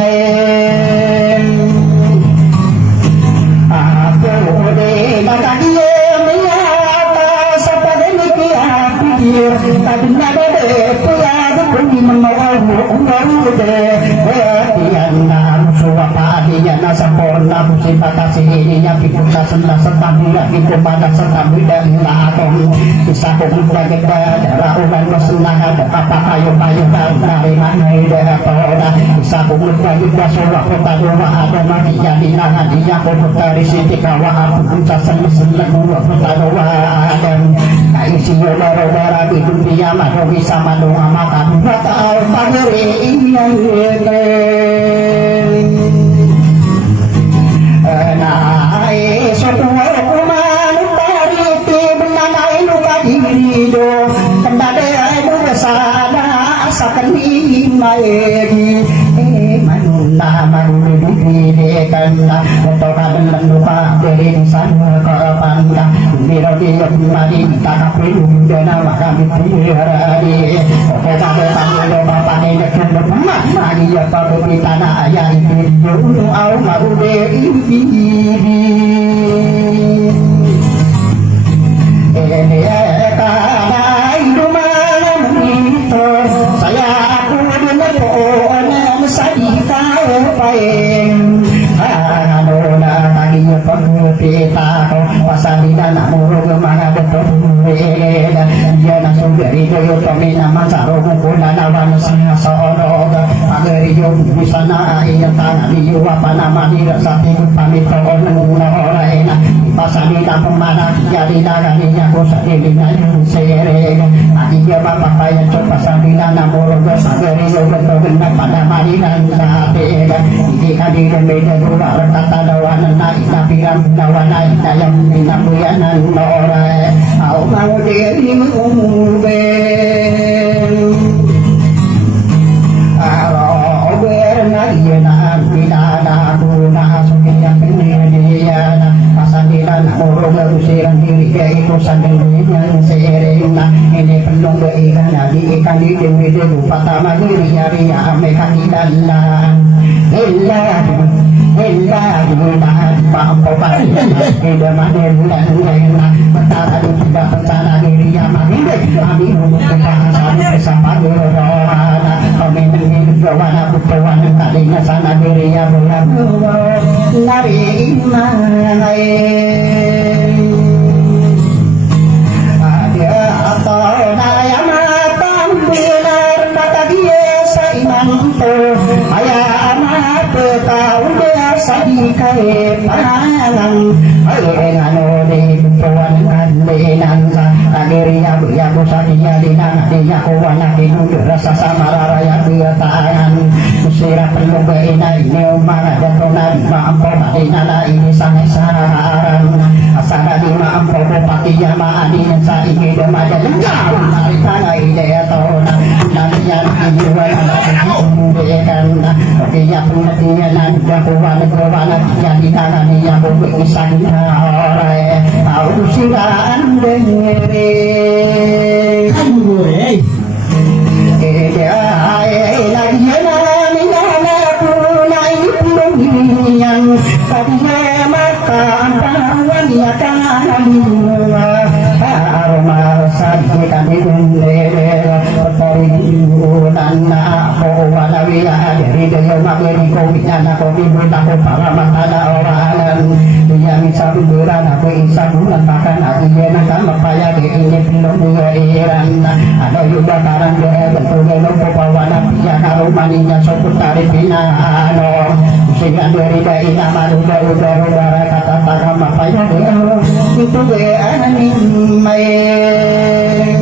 aku deh maka dia menyapa sapa demikian pikir tapi nada deh punya pergi menolak deh yang suapa adinya nasempurna musibah kasih ininya pikuta senda setabila itu pada setabila atau bisa kumpul kita darah uban kesenang ada apa kayu dari mana ide toda bisa kumpul kita surah kota dua ada mati jadi nangan dia kumpul dari sini kawa aku bisa senang dua kota dua dan kain siyo darah di dunia maka bisa manua makan tahu pagiri ini naik suatu hukuman tariti benanai luka dirido kendade ibu besada asakan dimai manuna manuna didikan untuk kabelan lupa dari sana ke panda biro dia kembali tak perlu dana maka dipirari oke pada panggil bapak nenek bermak mari ya pada tanah ayah itu au mau deh saya aku dengar pohon sadi kau paeng nona tadinya pita pasal di anak murug mana betul dan dia langsung dari joyo kami nama sarung kuna nawan sana sono agar yo bisa na iya tangan di apa nama di sakti pamit pohon nuna orang pasal di kampung mana jadi dagangnya ko sa dilinya sere dia bapak payah coba sambil anak murug agar yo betul pada marinan sate di kali beda dua kata dawan naik tapiran dawan naik dalam pinabuyanan ora au mau diri umbe aro berna yana bidana guna sukiya dia pasangilan murug usiran diri itu sandirinya serena ini penuh beikan di ikan di dewi patama diri nyari ame kandidan Ella gunakan mampu pasti tidak maden dan enak betara tidak bencana diri yang makin kami mengusahakan bersama doana kami ingin doana butuhan tadinya sana diri yang bulan lari iman ada atau naya matang bilar mata dia seiman ayah amat tahu sadi kai palang ay ngano di tuan alinan sa ageri ya bu sadinya dinang dinya kuwana dinudur rasa samara raya dia tangan usira perlu beina ini umara datonan mampu madina ini sangat saran asana di mampu bupatinya maadin sa ini demaja lencar narikana ide tona nanya dijual kan dia punya nanti kuwana kuwana jadi tangan dia bukan orang tahu silan dengere lagi nana punya yang tadinya makan kanalima aroma sabdi kanilele pertoriunan ako walawiya dari dayo mageri ko winyana ko bibut ako para matala oralan yang saburan ako isabulan bahkan akiye nakal mapaya di ini pilong dua iran ada juga karang dua bentuk gelong pawana piya harumaninya soput tari pinano sehingga dari daina maruda udara kata takam mapaya itu gue anin main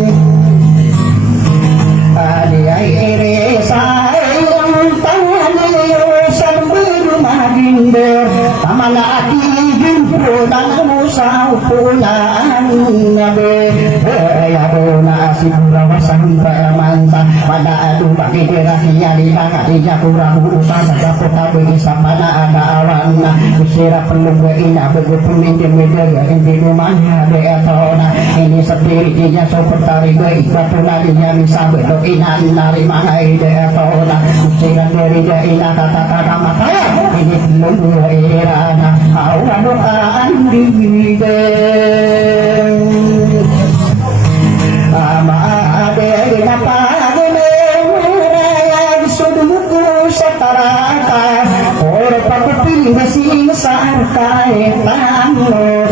adiai ere sayang tanganiyo sambil maginder tamala ati jumpunan musau pulaan nabe ya bona sibura wasan manta pada adu bagi derahnya lihat kurang urusan ada kota bagi samana ada awan usira perlu ina begitu minjem media yang di rumahnya de atona ini sendirinya seperti baik batulanya bisa belok ina nari mana ide atona usira dari ina kata-kata mata ini belum irana awan doaan di ama ade napa ade meraya disuduku setaraka ora pakupi masih sarkai tanlo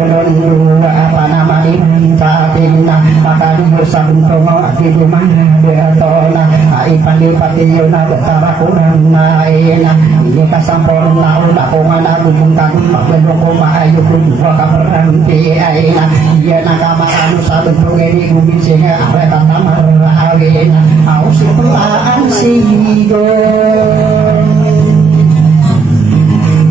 ulun apa nama intatina maka disabun tomo di mana de atona ai pali-paliuna betara kurang naina ini kasampurna ulah kumana bungkang magelong kumayu kunwa kaperanti aina iya nakamaranu sabun tungeni gubi singa are tatamar awena au sipulaan sigo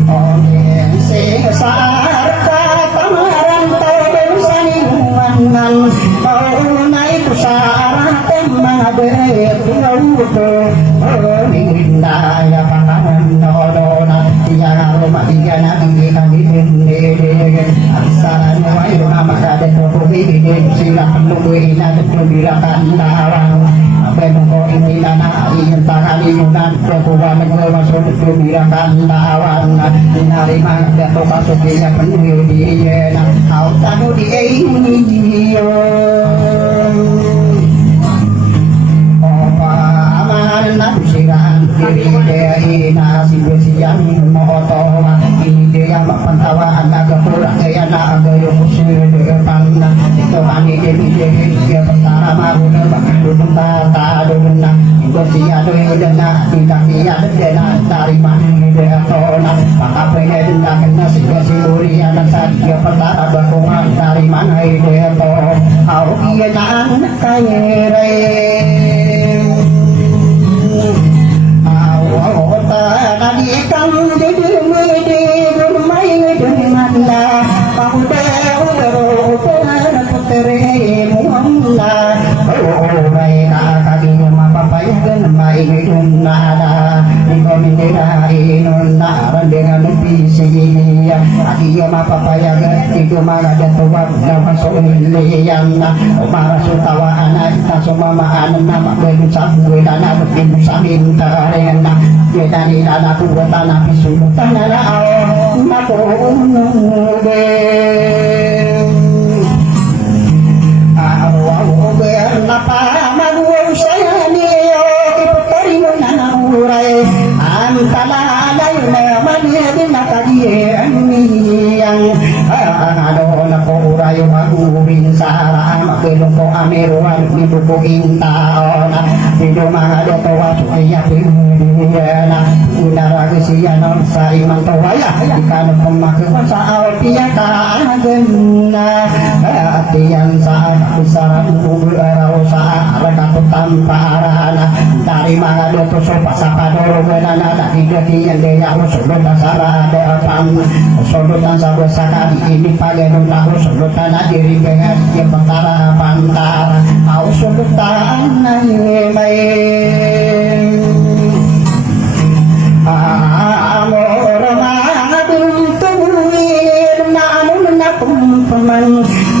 oke sesar katamaran tau saniwangan mau naik pusara temade tuauto inda ya panganan nodona tiara rumah tiga nabi kami dende asaran wa ina makade to bide sila perlu ina to birakan lawang apa ko ini nana ingin tangali yunan ko wa mengo masuk to birakan lawang nari mangga to pasuknya penuh dia au tanu di ini yo aman siraan diri daya nasi bersiang moto ini dia pantawaan agak kurang gaya nak ada yang usir depan itu kami dia pertara maruna bahkan duduk tata duduk itu siapa yang dana tidak dia dana dari mana dia tona apa yang dana kena siguri anak dia pertara bakungan dari mana dia to au dia nak kaya nadi kam jadi mudi rumai dengan pauda ro pana putere muamna mereka kaki mapa dan mai nada ingomindera inonna dengan visi kaki mapa itu mana jatuh masuk yang para sutawa anak semua nama belu sabu dana begitu samin tarena kita ni dana tu tanah pisu tanah lao mako be awu be napa magu saya ni iputari nana urai antala alai mani bin nakadie ani yang ado na ko urai magu bin sara makelong ko ameruan ibu ko intaona video mga to wasuya na unara kesiya non sa imang tawaya ikan pemakuan sa awtiya ka agena atiyan sa besaran ubul araw sa alakato tamparana dari mga to so pasapadoro menana na igatiyan de yaho sulod na sara de apam sulod na sa besakari ini pagano na sulod na diri bengas yang pantara pantara au sulod na may amor maadun tuwin na anun na kumpaman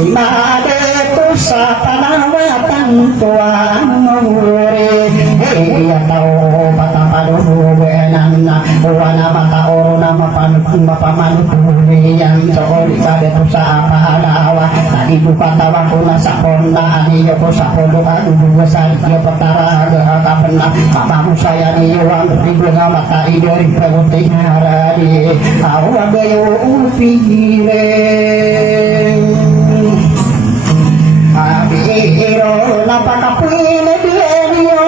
imade to sa panawatan tuwang mure iya tao patapado buenan na wala mataoro na mapanut mapaman puri yang soal kada tu sa paalawa tadi buka tawang kuna sa porna niyo ko sa puluhan dua sa iyo patara kapena papamu saya niyo ang ribu nga mata idori pagutay harari awa gayo upigiren Abiro napakapuin diyo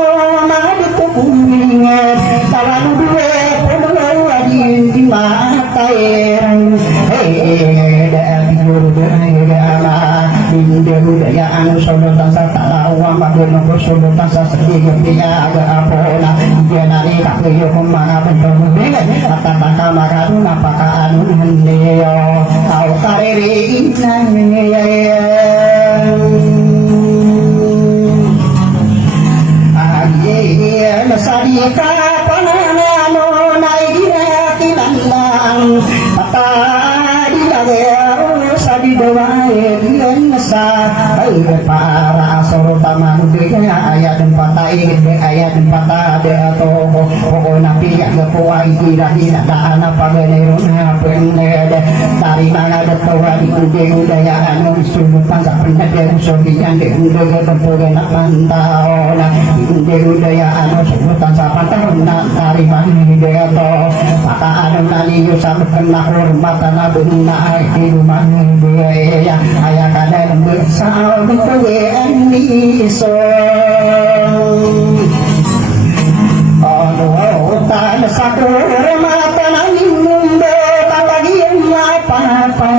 maditupungingan tawalu duwe puluh adin di matairang daan guru dama dindu daya anu solutan sa talawa magunong solutan sa sedih piaga apona jenari kakuyo kumana bentuk kata-kata makadu napakaanu niyo au kariri inang Sadika pananano naidikilang patadi lagero sadidawae sa ay para asorotaman kaya ayat dan patay ayat dan patade ato ko napi ko ay hira daan paganero na pende dari mana datawa di budaya anu sumutan sa pendader sobian de budaya na pantao na budaya anu sumutan sa pantao na dari mana de ato maka anu naliyo sa kena hormat na bunna ay rumah budaya aya kada bersama dengan iso oh tak satu mata nangin mundo tak lagi apa-apa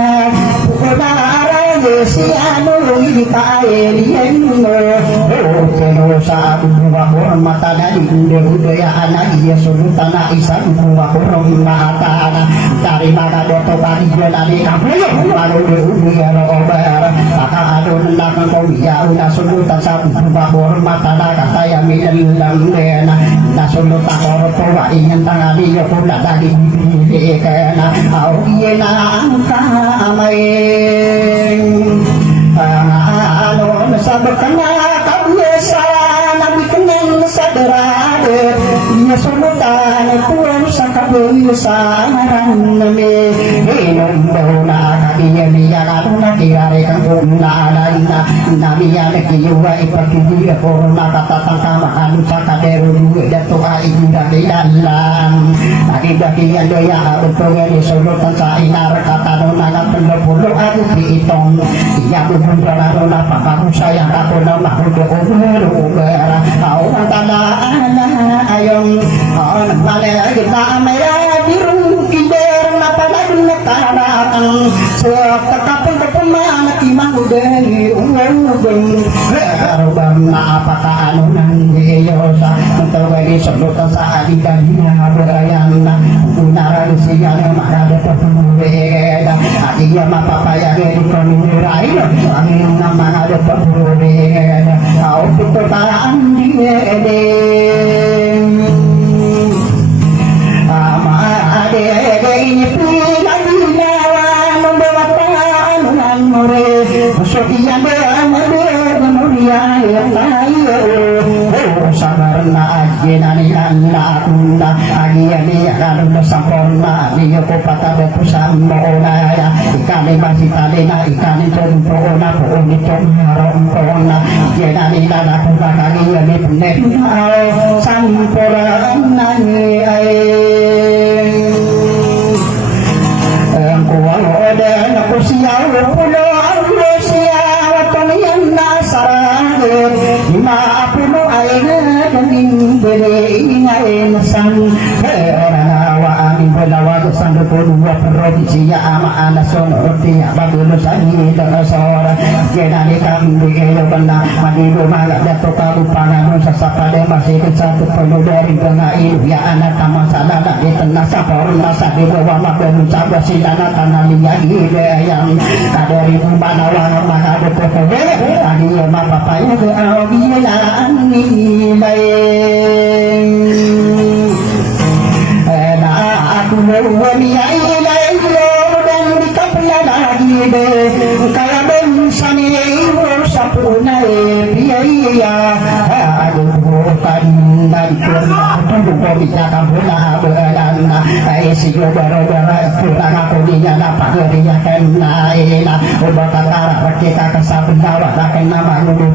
udara sianu di kaelienno oh keno sa buah mata dari budaya anak dia sulutan isan buah mata dari mana doto bari dari kamu lalu dia obar maka adon nakang kau ya una sulutan sa buah mata kata ya milang dena na sulutan koro towa ingin tangani yo kula dari kena au iena angka amai ano nasabakana kabiasa nabi kenang sadarade nya sulutan puan sa kabiasa nami inom na kabiya niya na kirare kang kumnaanan na nabi ya kiwa ipagdiya ko nakatatang kamahan sa kadero dato ay dalang akidakiya doya utogan sulutan sa inar katano na pulo ako piitong iya bundaro na pakahusaya ako na mahudo ubera au talaan ayong nagmala kita amaya biru kider na paladun na talatang sa takapang pamana timang udeni ubeng arubang na apakaano ng iyo sa tawag sulutan sa alikan niya berayang na unara siya na makada pagmumeda iya mapapayagin ko niray ang iyong mga pagmumeda au pito talaan din maade ini pilihan membawa paanuan more so iya sabar na ajenani na akunda agiyani akalunda sampurna niyo ko patabe ko samona ya ikani masitale na ikani tumpona ko nito harompona jenani na nakunda agiyani punet sampura nani ay kuwalo ada na ko siyaw pulo ang siyaw paniyan na sarade maapuno ay naging bere ingay nasan wa amin balawa sa lupon wa probinsya ama anason ortiya bagulo sa hida sora kenani kami kayo banda madido maga dato kabupanan sa sapade masih satu penuh dari pengain ya anak taman sadana di tengah saporna sa dibawa maben sabah silana tanaliya yang kadari banawa mahado ko ani ma papaya ke awilan nilai na aku wani ilai dan dikapla lagi de kaya ben sani sapuna biaya aduh kan dan tunggu bisa kampuna beran na kaisi gara-gara kurang aku dinya dapat geriya kena ina ubah kata rakita kasabun dawa rakan nama nudu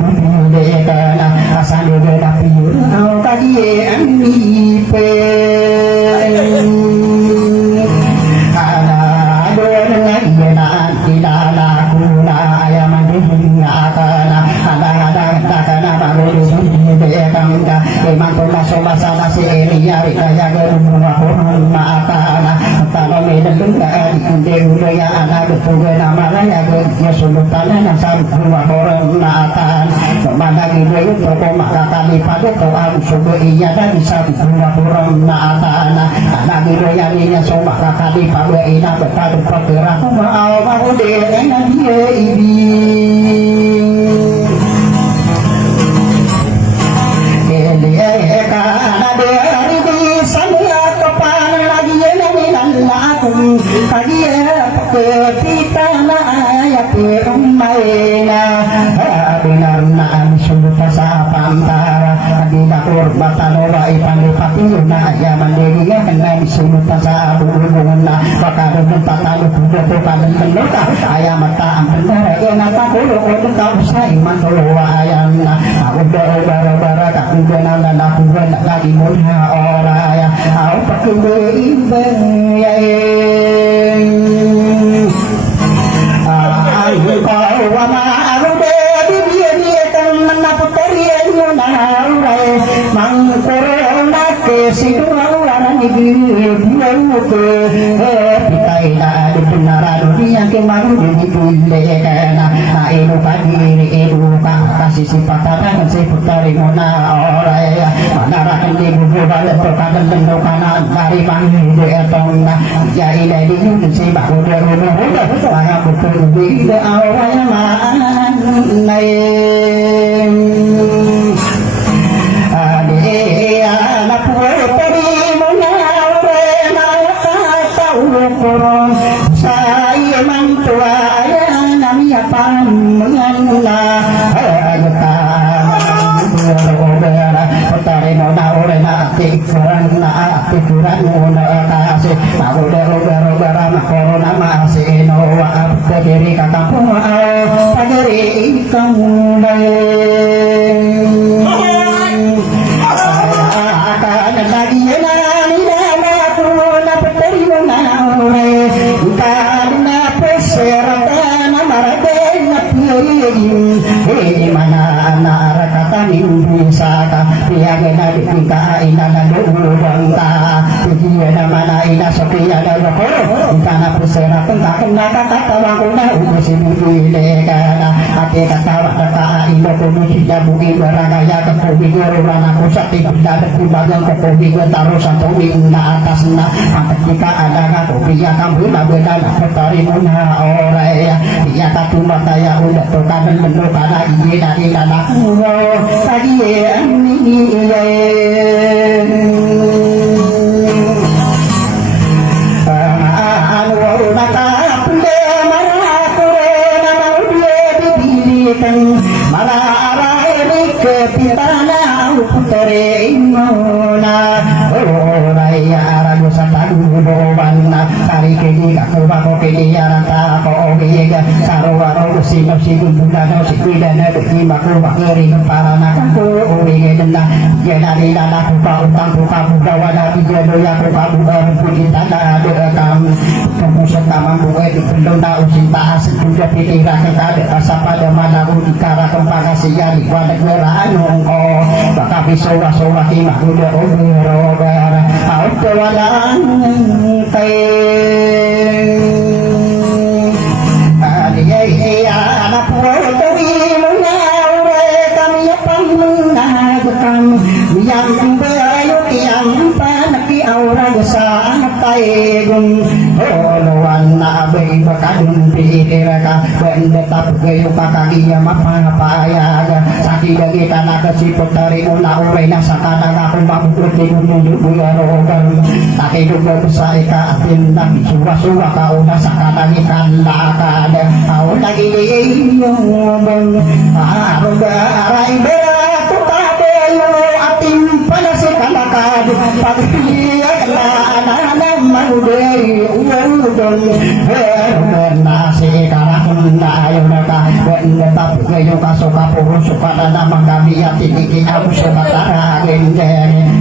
de kana asal de dapi au kadi ani pe ana do dengan ina tilala kuna ayam dunya kana ada kana baru de kanga memang tola sola sala si elia rikaya gerumwa maakana tano medan tungga de udaya ana betuga nama ya ya sulutana nasam rumah orang naatan mana gitu toko maka kami pada toa subuh iya dan bisa rumah orang naatan ana gitu ya ini soba kali pada ina betul perkara mau de enak dia ini kita na ayat umayna benar na sungguh sa pantara adina kurbatan ora ipangipati na ya mandiri kena sungguh sa bulungan na bakal tatalu budo kanan menota ayam mata benar ya napa kulo kulo kau sai mandolo ayam na udah bara-bara tak kenal dan aku lagi mulia ora ya au pakai ibeng ya kau wama arude dia teman apa teriaknya narai mangkorona ke situ orang ini dia kita ina di benaran dia kemarin di bule kana ilu kadiri ilu kasih sifat dan sifat dari mana orang ya manarakan di buku balik perkataan bentuk kanan dari panggil dia tengah ya ini di sibak udah saya betul di awal mana dia anak putri menawar tahu kurang saya mantua namanya pamanna Putari nona orena tikuran na tikuran nona kasih aku dero corona masih no apa diri kataku pagari kamu akan lagi nani nama aku na putari nona ore karena peserta marade di mana anak kata minggu saka dia kena ditingka ina dulu bangka dia mana ina sepi ada lokor karena pesera pun tak kena kata kawakuna usi minggu kana ate kata kata ina kudu tidak bukti barangaya kekobi orang aku sakti tidak berkumbagan kekobi taruh satu minggu atasnya ketika ada kopi ya kamu nak beda nak petari mana orang ya dia tak cuma saya udah tokadan mendoka lagi dari anak tadi ini anu mata pule mana kore nama dia dipilihkan mana arah ini ke pitana putore imona raya arah dosa tadu doana kari kini aku bako kini arah tako obiega sarwaro sino bunda no sikidana di baku bakeri para nakaku obiega dana jenari dana kuka utang kuka buka wada dijodo ya kuka buka puji tanda ada kamu kemudian taman buka di pendong da usinta asik juga pitira kita ada asapa da mana udikara kempagasiya di wadah geraan nongko baka bisowa timah udah obero auto walang anak putri menyaure kami pangmenagakam yang berayuk yang panaki aura jasa taegun olowan na abay bakadun piiraka benda tap gayo kakagiya mapapayaga saki dagi tanaka si putari una uray na sa kananga kung mabukrut ni nununod buyarogan takidog na sa ikaatin na suwa kauna sa kanangikan lakad au nagiliyung aray bera tutabe yung ating panasikalakad pagpiliya na dong nasi karakun na ayaw na kahit natap ngayon kasuka puro suka na naman kami at tiniki ako suka taragin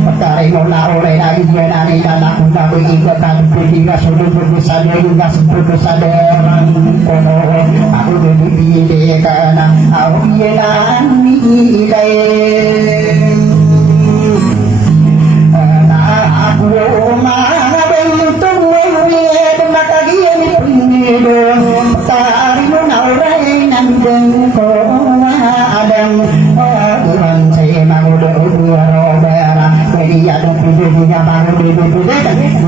pagkaray mo na ulay na inyo na nilanak na iigat at pwede na sunod sa nyo na sunod sa derang kono ako bibili ka na ako yan nilay na ako umabentong wawid makagiyan ipunido taari mo na ulay nandang ko maadang Tuhan saya magudo bara pwede yadong pwede niya magudo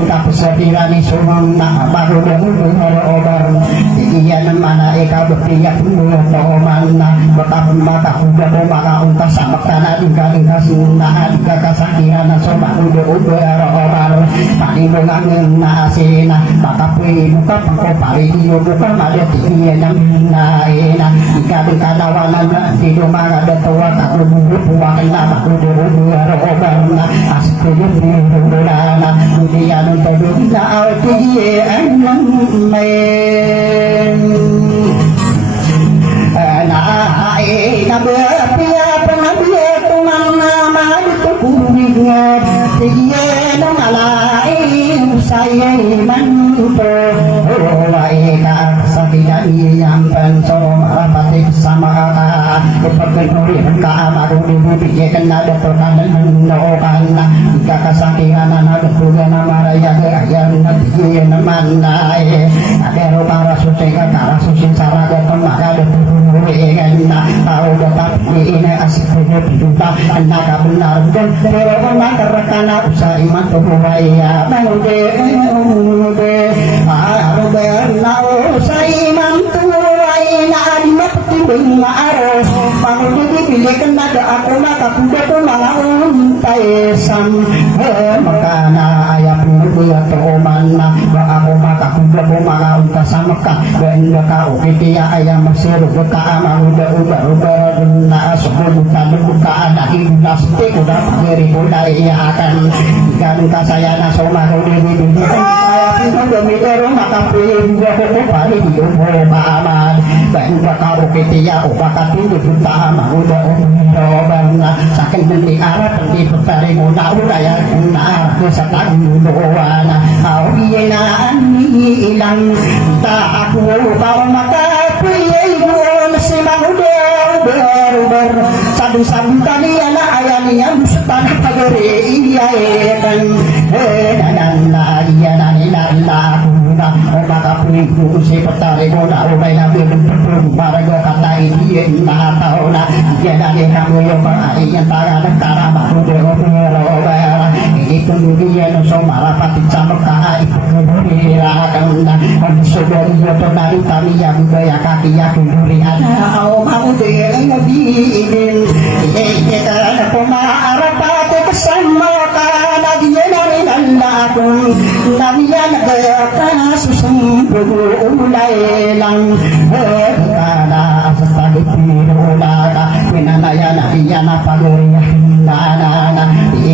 tapos sa tirani sumang na magudo obar iyan naman na ikaw buktiyak mo man na makakuda mo makaunta sa makana galing kasunaan kakasakihan na sumagudo obar panibungan na asina makapuy mo ka pangkopariyo mo ka malatiyan ng naina ikabing kanawanan na di mga datawa kakubuho puwakin na makuduruduaro obar na asikuyo nirudura na hindi anong tabog na autiye ang may naay na berpia pengabiya tumang nama ditukurig nga tiye ng alain saya manto olay ka sa kinaniyang penso marapatik sama ka ipagkanurin ka marunibibigyan na dato ka ng nookan na ikakasakihan na natutugan na maraya ayan na tiye naman na pero para susinga para susin saraga tumaga Uwigan na tao dapat diina asikuyo piduta ang nakabunar doon pero kung makarakana sa imang tubuhay mangde aruber na sa imang tubuhay na animat tibing maaros pangulibili na ako nakakuda ko mga untay sam makana ayap nubuya to man na ako makakuda ko mga untasama ka ganda ka ukitiya ayam masiro ka udah na sebelum kami bukaan lagi plastik udah pagiri udah iya akan ganun ka saya na somaro di saya pun udah mikir maka pilih juga kok balik di umur paman dan bakal ketiya upakat itu utama udah bang saking nanti arah nanti petari muda udah ya nah kesatan doa na au iya hilang tak aku kau maka pilih si mahuder sadu-sadu kalian ayaninya bustan pagere iya kan dan iya nila kuna maka puiku si petari bona ubay na bilung para go katai dia na tao na iya dali kamu yo mga iyan tara ng tara mahuder pero itu dia no so marapatit sa makahay kumulira kang na sugar yo to nari kami yang gaya kaki yakin durian au mau deh ngabidin kita na pumaarapat kasama ka nagiyan namin ang lakong namiya nagaya ka susumbog ulay lang kada sa pagpiro na pinanaya na iya na paguriyan na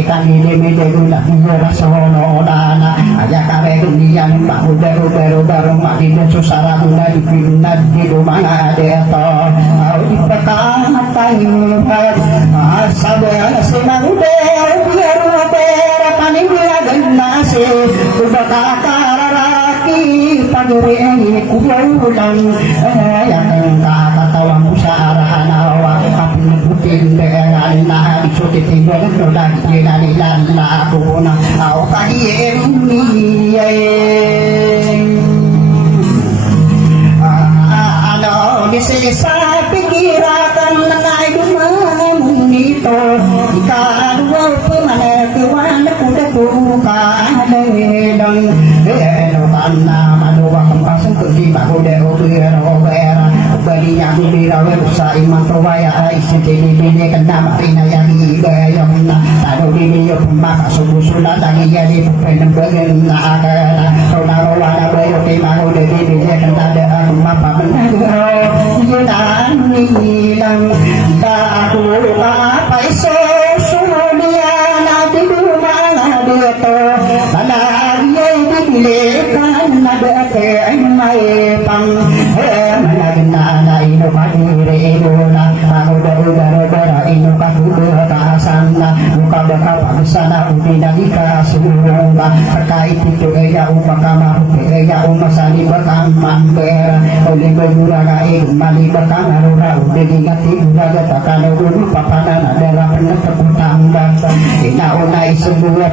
ikan ini dulu nak biar sono na aja kare dunia baru makin susah guna di rumah ada to au ipakang tayo sabar senang biar pani biagan nasi bakaraki pagure ini kubulan yang kakatawang usara nawa kapinutin dengan na isuti timbang dan kinanilan na ako na ako kahiyem ano sa pikirakan na ngay dumamun nito ikaluwa po manatiwan na kuda kahalang ano kan na maluwa kang pasang kundi makuda o pera balinya birawe sa imang tuwaya ay sintinibili kan na makinayang igayang na talo diniyo makasubusulat ang iyali penambagan na akala so narawa na bayo kay makuda bibili kan tada ang mapamanagaw yun ang nilang da ako kapay so sumuniya natin mga dito malagay bibili kan na dati inu kadire iluna udah inu kakudu kaasana muka baka pabisana udina dika surunga terkait itu ya umakama ya umasali bakang mamber oleh berduraga mali bakang arura udah digati uraga takana ulu papanan adalah penetap utambang ina unai sebuah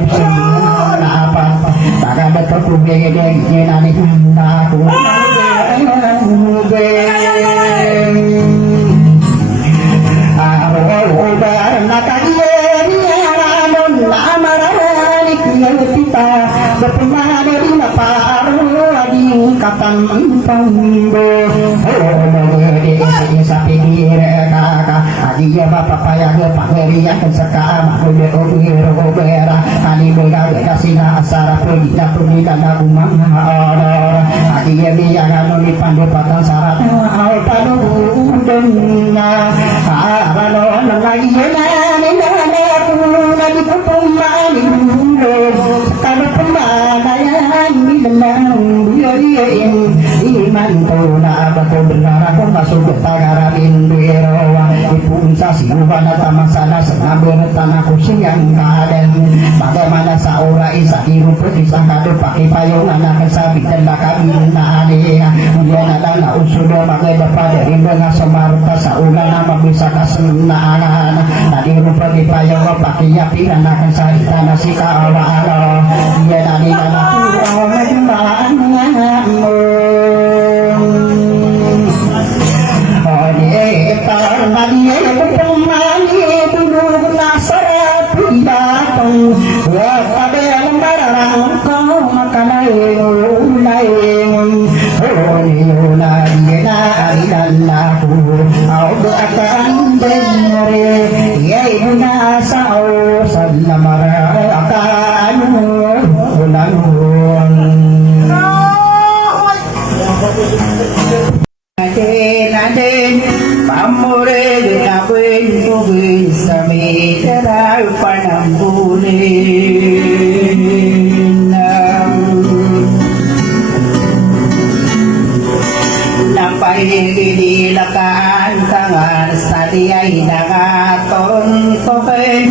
na apa tak ada terkubeng-bengnya nani aku kapan panggo sapi kakak adia bapak payah pangerian sekarang udah obera kali boga kasina asara pulita pulita na umang adia biya kanu di pandu patang syarat au padu udengna arano lagi nani nani aku lagi pemani dulu kanu pemanayan di dalam iman tuna batu benar aku masuk ke tagara indirawa ipunsa sinuhana tamasana senabur tanaku siang kaden bagaimana saura isa irup isa kadu pakai payung anak kesabi dan bakabina alih kemudian adalah usudah bagai dapat dari bengas semarta saula nama bisa kasena anak tadi rupa di payung pakai yapi anak kesabi tanah sika awal dia tadi anak dilakaan tangan sadiay nakaton token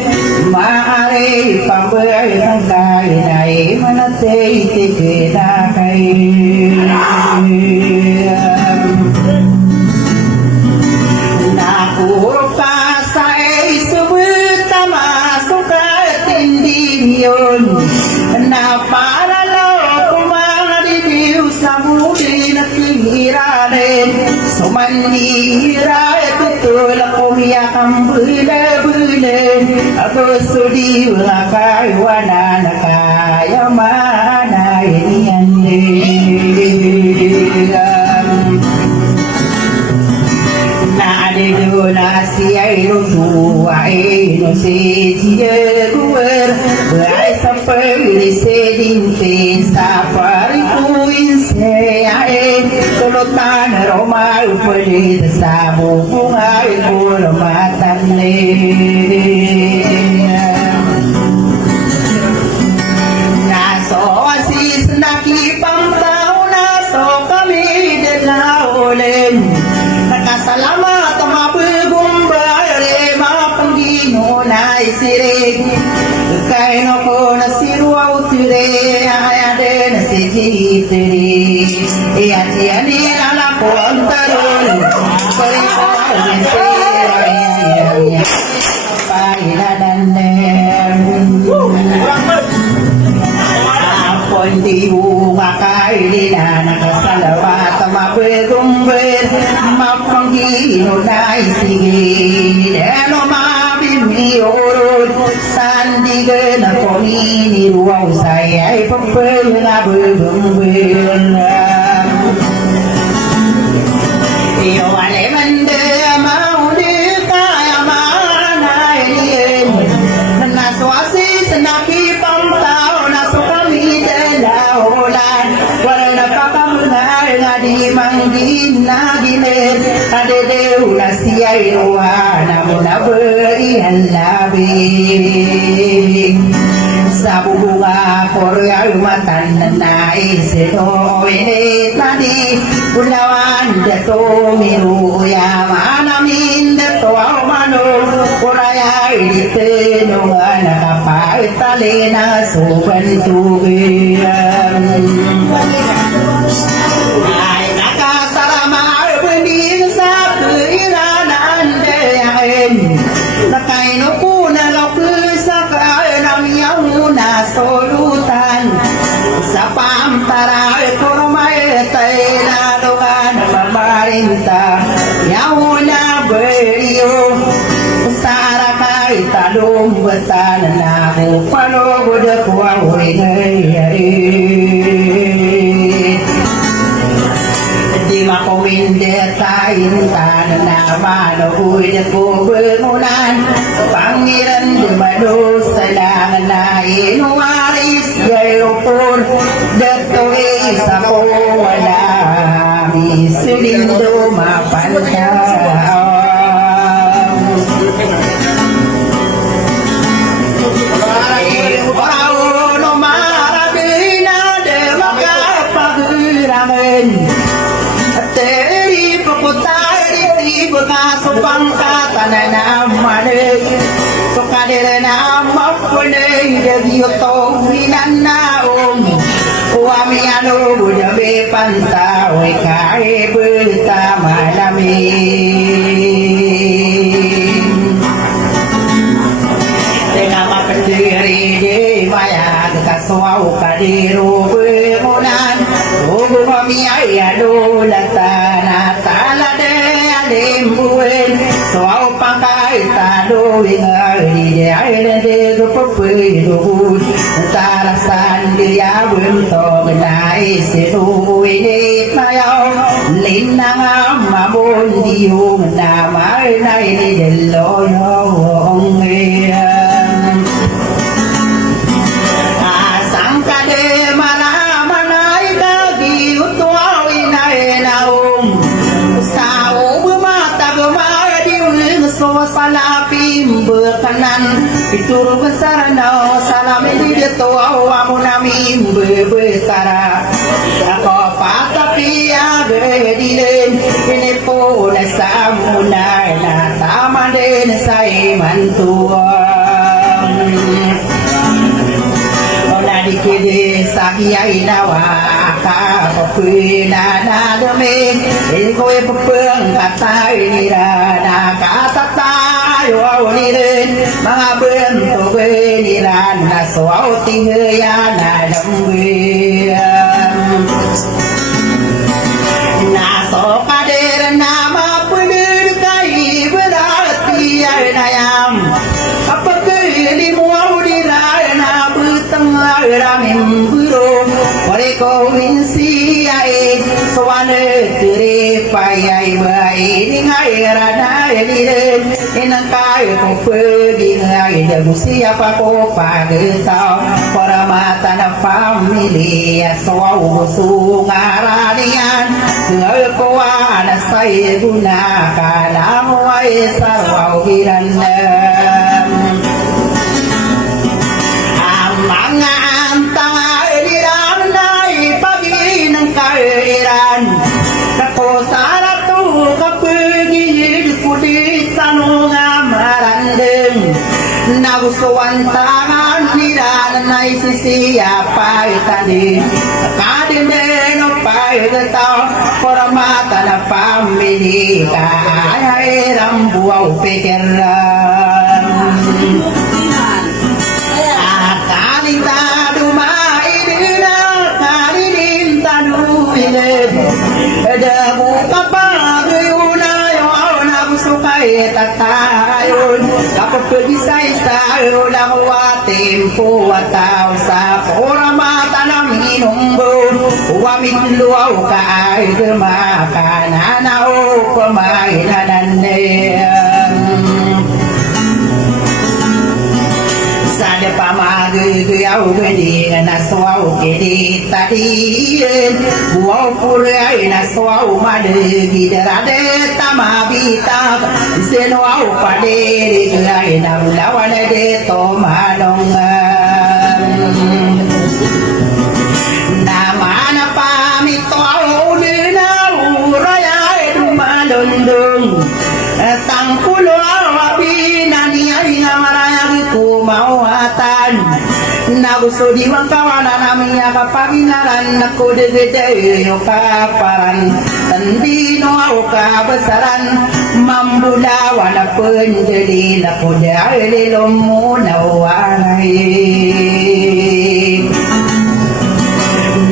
maari pambayang kainay manatay tikinakay nakurok ka sa isubit na masukat hindi yun na paralo kumangalidiw sa muli na tingiranin sumandira tutul kumiyak ang bule-bule ako sudi wakay wana nakayamana iniyan naadido na siya irutuwa ino si siya guwer ay sa paglisidinte sa parikuin siya tulutan romay upalit sa bubungay puro matanli naso asis nakipamtaw naso kami dinaulim nakasalamat ang mabugumbay mapanggino na isirig kaino ko na siruaw tire ayade na sigitiri iyan anak ko ang tarun pariparin siya pailadan apoy di umakay nila nakasalawat ang mabugumbay mapanggino na isigil ano mabimiyorod sandigan ako niniruaw saya'y papel na bugumbay iyo alemande mauni kaya manay naswasi sa nakipamtaw naso kami dalaulan wala napakamunay nga di manggin na gilis adedew na siya inuha na muna berihan labing sa bunga Korea umatan na isino ini tadi Ulawan dato miru ya manamin dato mano Korea itu nungan nakapai tali na suban tugian Ay nakasarama bening sa tuiranan dayain Nakaino po na sa kainang na solutan sa pampara ko may tay na lugan mabarinta yaw na beriyo sa arakay talong batan na ko palogod ko awoy di makomindetayin tanan na manuhoy na kubununan pangiran di madu sa na inuwaris gayopon dato isa ko wala misilindo mapanta Parauno marabina de makapagiramen Teri pukutari tiba kaso pangkatan na manig So kadere na mapunay Dagyoto winanaom Uwami ano budabe pantawe Kaibuta malamin Tengah mapendiri di maya Kaswaw kadiru bemunan Ugu mamiyay adulatan Talade alimbuin Swaw pangkay taluing Di ayan di dupapiluhun Tarasan di awin tong naisinuinit mayaw Linang amabon di yung namay na inideloyong Asang kade malaman ay kagiutuawin ay naong Sa umatag madiwin so salapim bekanan Ituro besarano salamin dito awamu namin bebekara Ako patapi agedilin Ini po nasamunay na tama din sa imantuan Dikidi sakiyay nawa kapapina na dumi Iko'y pupeng katay nila nakatatayo nilin Mga bentuk nila na suwaw tingaya na dambiyan Naso kader na mapulir kay berarti ay nayam Kapag hindi mo nila na Ramim buro Wareko minsi ay Swane tere payay Bayi ngay rana eliren Inang kayo kong pwede ngay Dagusi apa ko pagitaw Para mata na pamilya Swaw gusto ngaranian Ngay ko na sa'y guna Kala mo ay sarwaw hiranan Mga antang aliran na ipagin ang kairan Kako sarap to kapagigid kulit tanong amarandeng Nagustuhan tangan nila na isisiyapay tadi Kadinin o pagkataw Para mata na pamili Kaya rambuaw pikiran Ada buka pagayunay na gusto kay tatayon Kapag pag-isa-isa lang watempo at tao sa pura mata ng inumbo Uwamit luwaw ka ay gumakananaw pamahinananin Sada pamagagayaw gani naswaw kedi tadiin Buwaw puray naswaw madagi darade tamabita Sinwaw padiri gay namlawan de to manongan Nagusto di kawanan namanya kapaginaran Naku degede yo kaparan Tandino ako kabasaran Mambulawa na penjeli Naku dahil muna waray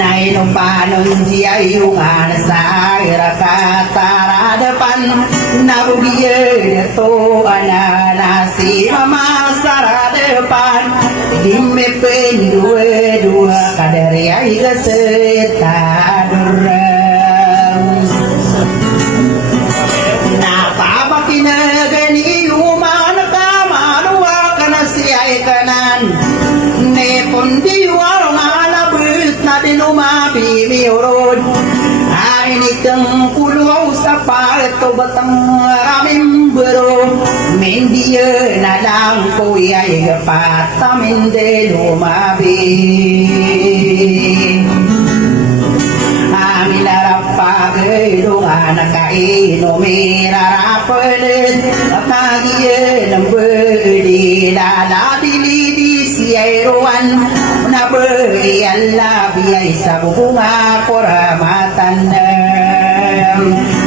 Nay no panon siya yung sa katara depan Nabudiye to ananasi mama sara depan Dimme pendue dua kadari ay gasetadurang Napapakinagali uman kamanuwa kanasiyay kanan Nepon diwar malabit na dinumabi miurod Ay nikang kuluaw sa pato batang raming bero Mendiya na lang ko ay patamin de lumabi Amin narapagayungan na kaino mirarapalit At nagiyan ang beri lalabili siya'y ruwan Na beri ang labi ay sa bubunga koramatan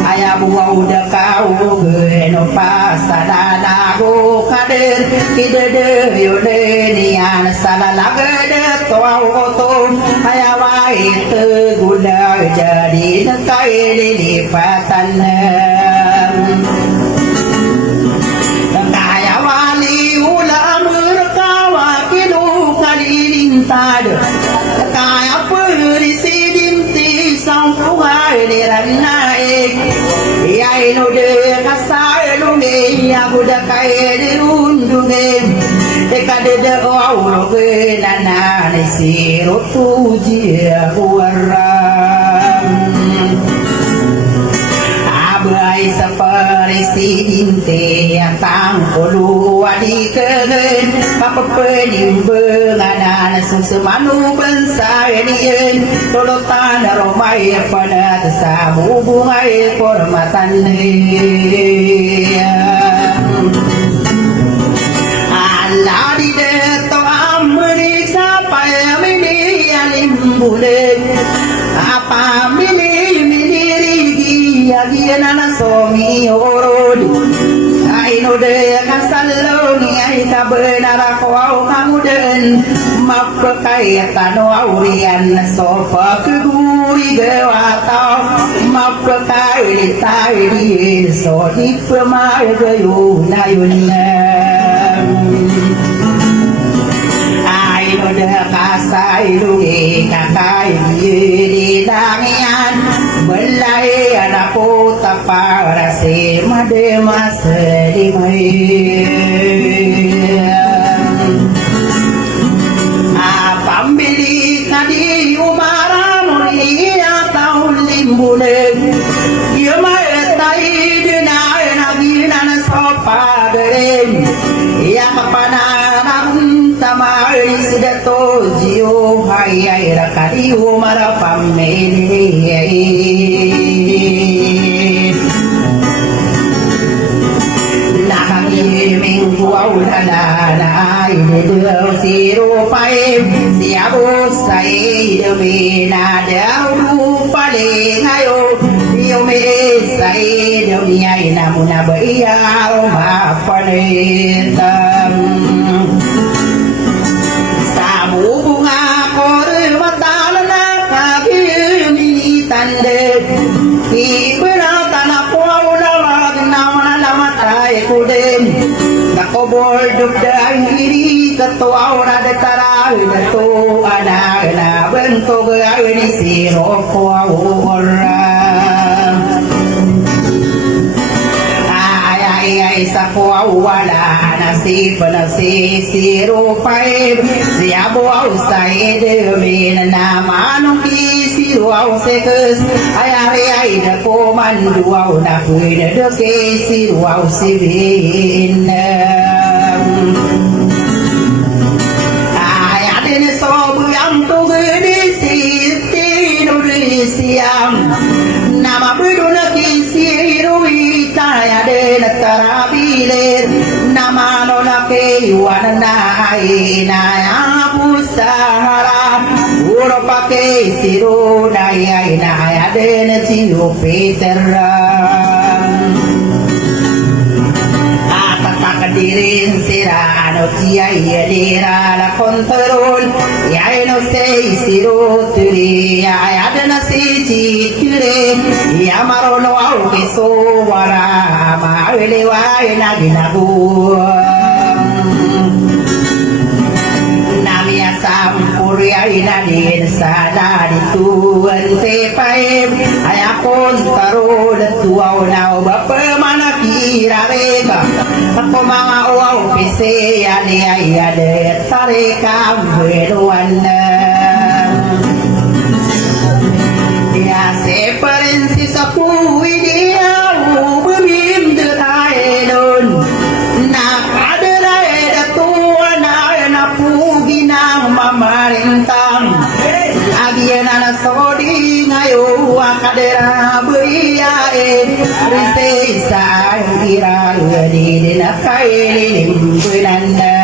Ayaw buwaw da kao gano pa sa lalago kader Kidedeyo niyan sa lalagad tuwaw to Ayaw ay tegula jadi nakaililipatan Kaya wali ulam rekawa kinukalilintad Kaya perisidim tisang kuhay niranaik Iyay no de kasalume Aku da kaya dirundume Dekade awro genana Nesiro tuji awaram Abay sa presidente Atang kulu adikagan Papapenimbangan Susemanu bansa inian Tolotan romay pada sa bubungay Kormatan Allah di deto amri sampai mini alimbulen apa mini rigi agiana somi orod ai no de kasaloni ai kabenar ko kamuden mapakai tano aurian sofa keguri gewata mapakai tai di so di pemai gayu nayunna Udah kasai lungi kakai di dangian belai anak kota parase made masri apambili nadi umaran iya tahun limbulen yuma etai dina nagina sopaderen ya kapanan tamay sidato jiyo hayay rakadiyo marapamili nakangiming buwaw na ididil sirupay siyabo sa idumina daw lupali ngayon sa idumiyay na muna ba iyaw mapalitan Bubunga kormatan na kagimitan de Iberatan ako ulawag na manalamatay ko din Nakobordog dahil katuaw na detaray na to Anak na bentog ay nisiro ko oran Ay sa wala na si panasisiro paib siya buwaw sa edemin na manong kisiro aw sekus ay ay na kumanduaw na kuina do kisiro aw sibin ay atin sobuyang tugudi sitino siyam nama biduna kisiro itaya de tarabiler namano na kayuan na ay na pusara uro pakai siru daya ina den ciu peteran dirin sirano kiai dira la kontrol ya no sei siro turi ya adana si ture ya marono au keso wara ma ele wa na ginabu namia sampurya ina din sada ditu ante pai ayakon tarol tuau nau bapa mana kira rega ako mga uwaw pisi yani ayade tarikam beruan ya separin si sapuwi dia ubim deraidon na kaderai datua na pugi na mamarintang agian na sodi ngayo akadera beria rise sa ira di na kailin bulanda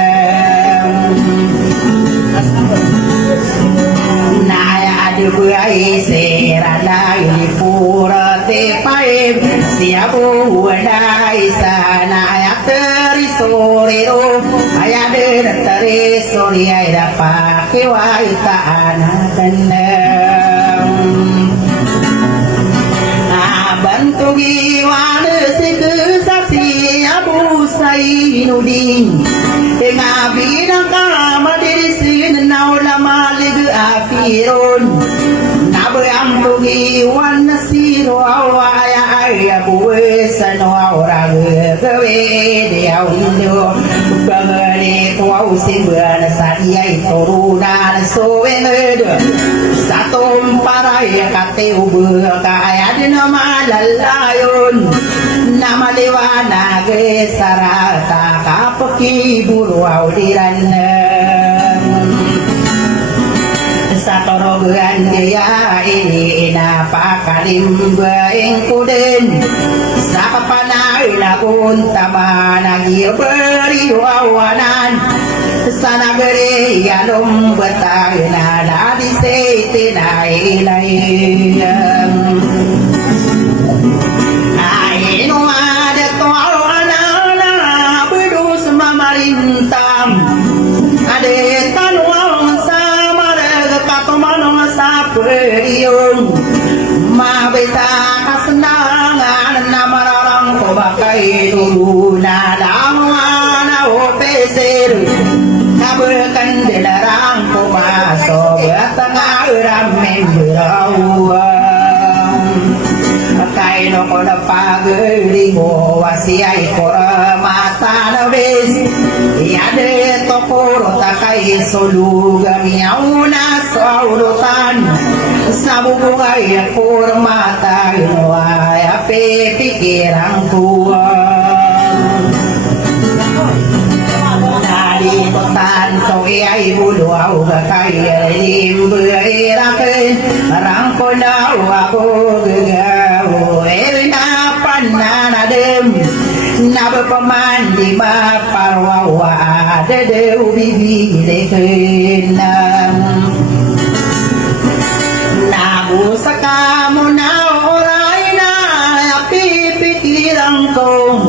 na adu buai serala ini pura te pai siapu wadai sana ya teri sorero ayade teri sori ayda pakai wai ta anadandam bantugi wana siku saksi abu sainudin tengah bidang kama diri sin naula malig afirun nabe amtugi wana siro awaya abu sano orang gawe dia undo bangare kuau simban sadia itoruna sowened satom parai kate ubu kaya dina malalayon namaliwana ge sarata kapaki buru audiran satorogan dia ini napakalim baing kuden sapapanay lagun tamana beri wawanan sana beri yalom betay na ladi sete na ilayam ayno ada tawana bedus mamarintam ade tanwang saperiung mabesa kasenangan namarang ko bakai dulu nadamana opesir kabekan delarang ko maso batang ramen berawang kai no ko na pagri mo wasiai ko mata na bes yade tokoro takai soluga miauna saurutan sabubungay kurmata inuay ape pikirang tuwang narito tanto ay buluaw kakay limbuirakin rangko daw ako gagaw napan na nadim nabapaman di maparwawa dedew bibilekin nabusa ka mo na oray na pipikiran ko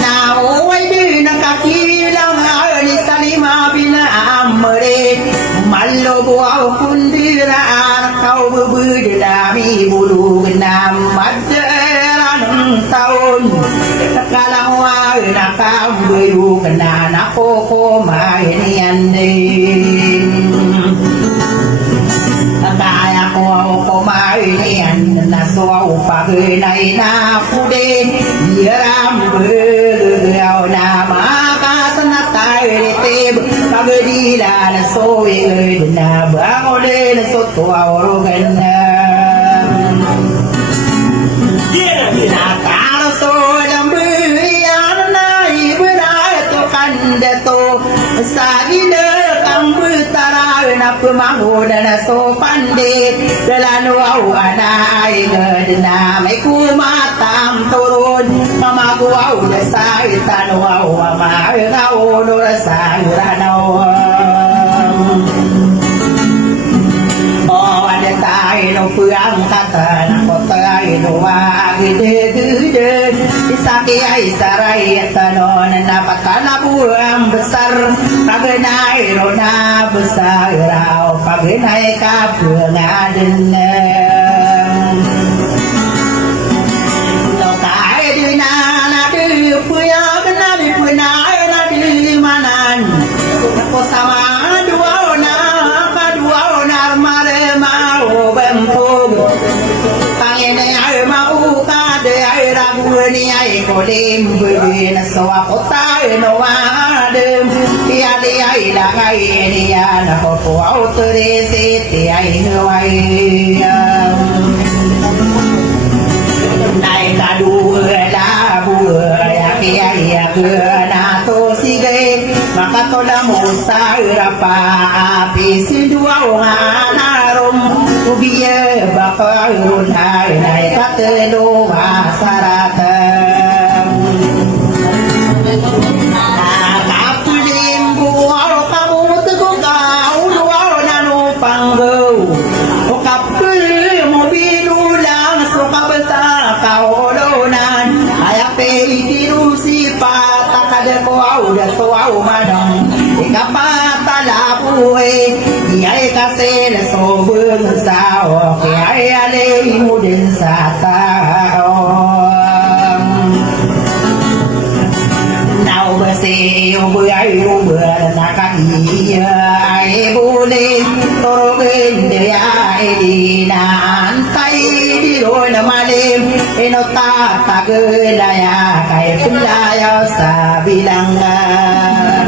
na uway din nakakilang ni sa lima binaamari malubuaw kundiraan kau bubudi dami bulugan na madaran taon nakalangway nakabuyugan na nakukumain yan din kaya ko kumain na suwaw pagay na pudin yaram begaw na makasanatay ritib pagdila na suwig na bangolin sutwaw na nakaraso ng buriyan na ibunay to kandato sa gina ang butara na pumangunan na so pandit dalano awana ay gad na may kumatam turun mamaguaw na sa itanawaw amarangaw no sa iranaw no puang kata na kota ino wa gede gede isaki ai sarai tanon na patana buang besar pagenai rona besar rau pagenai kapung aden no kai di na di puang na di puang na di manan ko sama mare mau bempug pangene ay mau ka de ay raguni ay kolim bin sawa kota no adem ya de ay langay niya na ko autorese ti ay huway nay kadu la bu ya ki ay na to sige makatola mo sa irapa api sidua nganarum ubiye baka urunay nay katelo asaratam kapulim buaw kamut ko kau luaw nanu panggaw o kapul mo binulang so kabasa kaulonan ayape itirusi patakad ko dato au manong ikapatala puwe iyay kasi nasobong sao kaya alay mo din sa tao naubasi ubay ubay nakaiya ay buling turugin diya di naantay di doon na malim inotatagulaya kay pulayaw sa bilangan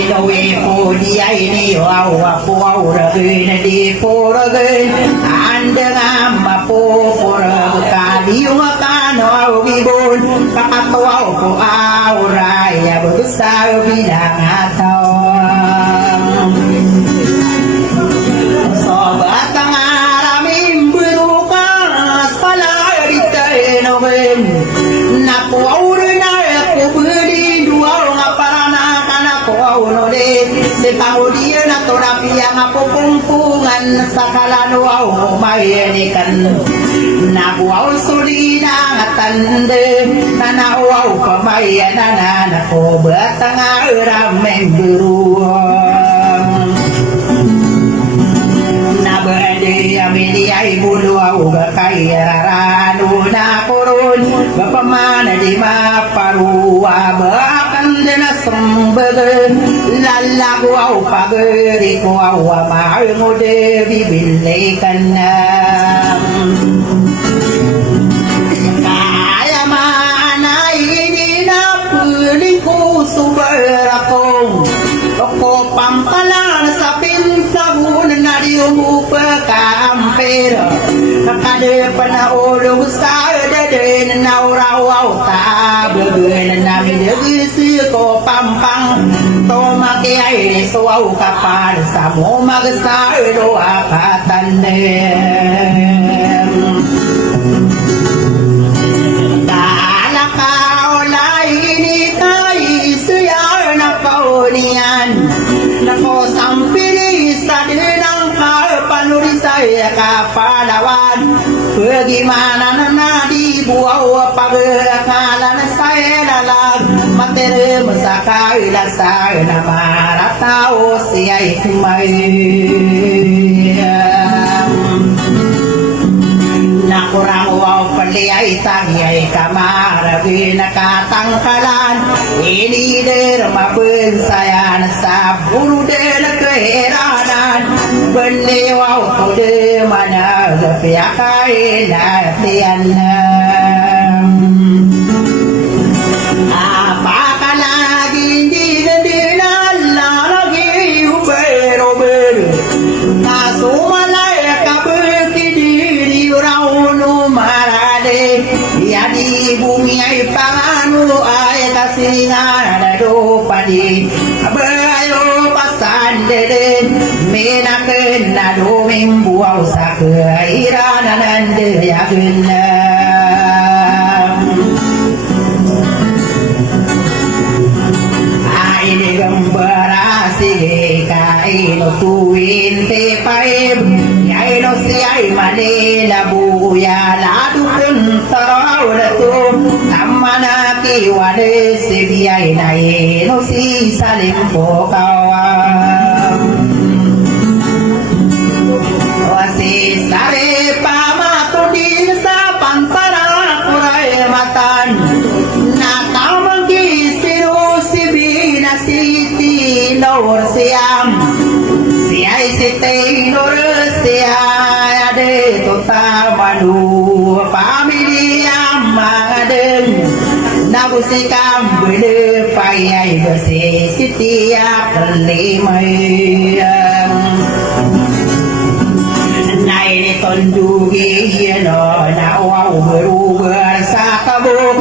inowe po di ay niyo awa po auragin na di po ragin anda nga mapo po ragkadi yung akano awibon kakatawaw po auray abugusaw bilang atawang sobat ang araming burukas pala dito inawin napo auray na ako buli duwaw nga para uno de se paudia na torapia nga pupungpungan sa kalanaw mayenikan nabuaw sulina nga tande nanawaw pamayanan na ko bata nga rameng biruang nabadi amili ay buluaw kay rarano na koron bapamana di maparuwa na sumbagan lalago au pagari ko awa mahal mo de bibili ka na kaya maanay hindi na puling ko subar akong ako pampalan sa pintabunan na di umupa kampera kakade pa na ulong sa dadin na uraw tabagan namin dagisi ko pampang tomaki ay suwaw kapal sa mo magsaro akatanem taala ka olay ni kay siyar na kaunian nako sampili sa dinang kapanurisay kapalawan bagaimana nadi buaw pagakala na saya lalag matere masakay lasay na maratao siya'y kumayam nakurang waw pali ay tangyay kamarabi nakatangkalan inider mabunsayan sa burudel keranan beliau kude mana gapiakai latihan apakah lagi di gedilan lagi uber kasumalay kabeki diri raunu marade ya di bumi ay panganu ay kasingan do padi abayo pasandede menaken na doming buaw sa kairanan ande yagenam ay ni gambara sige kain tuwin te Amana ki wade sebiai nai no si salim pokawam wasi sare pamatudin sa pantara kurai matan nakamang ki siru sibina siti nor siam siai sitei nor siai ade tota manu pamiliam maden nabusikam bede payai bese sitiap kelimaiam nai ni tondugi no na wau beruber sakabuk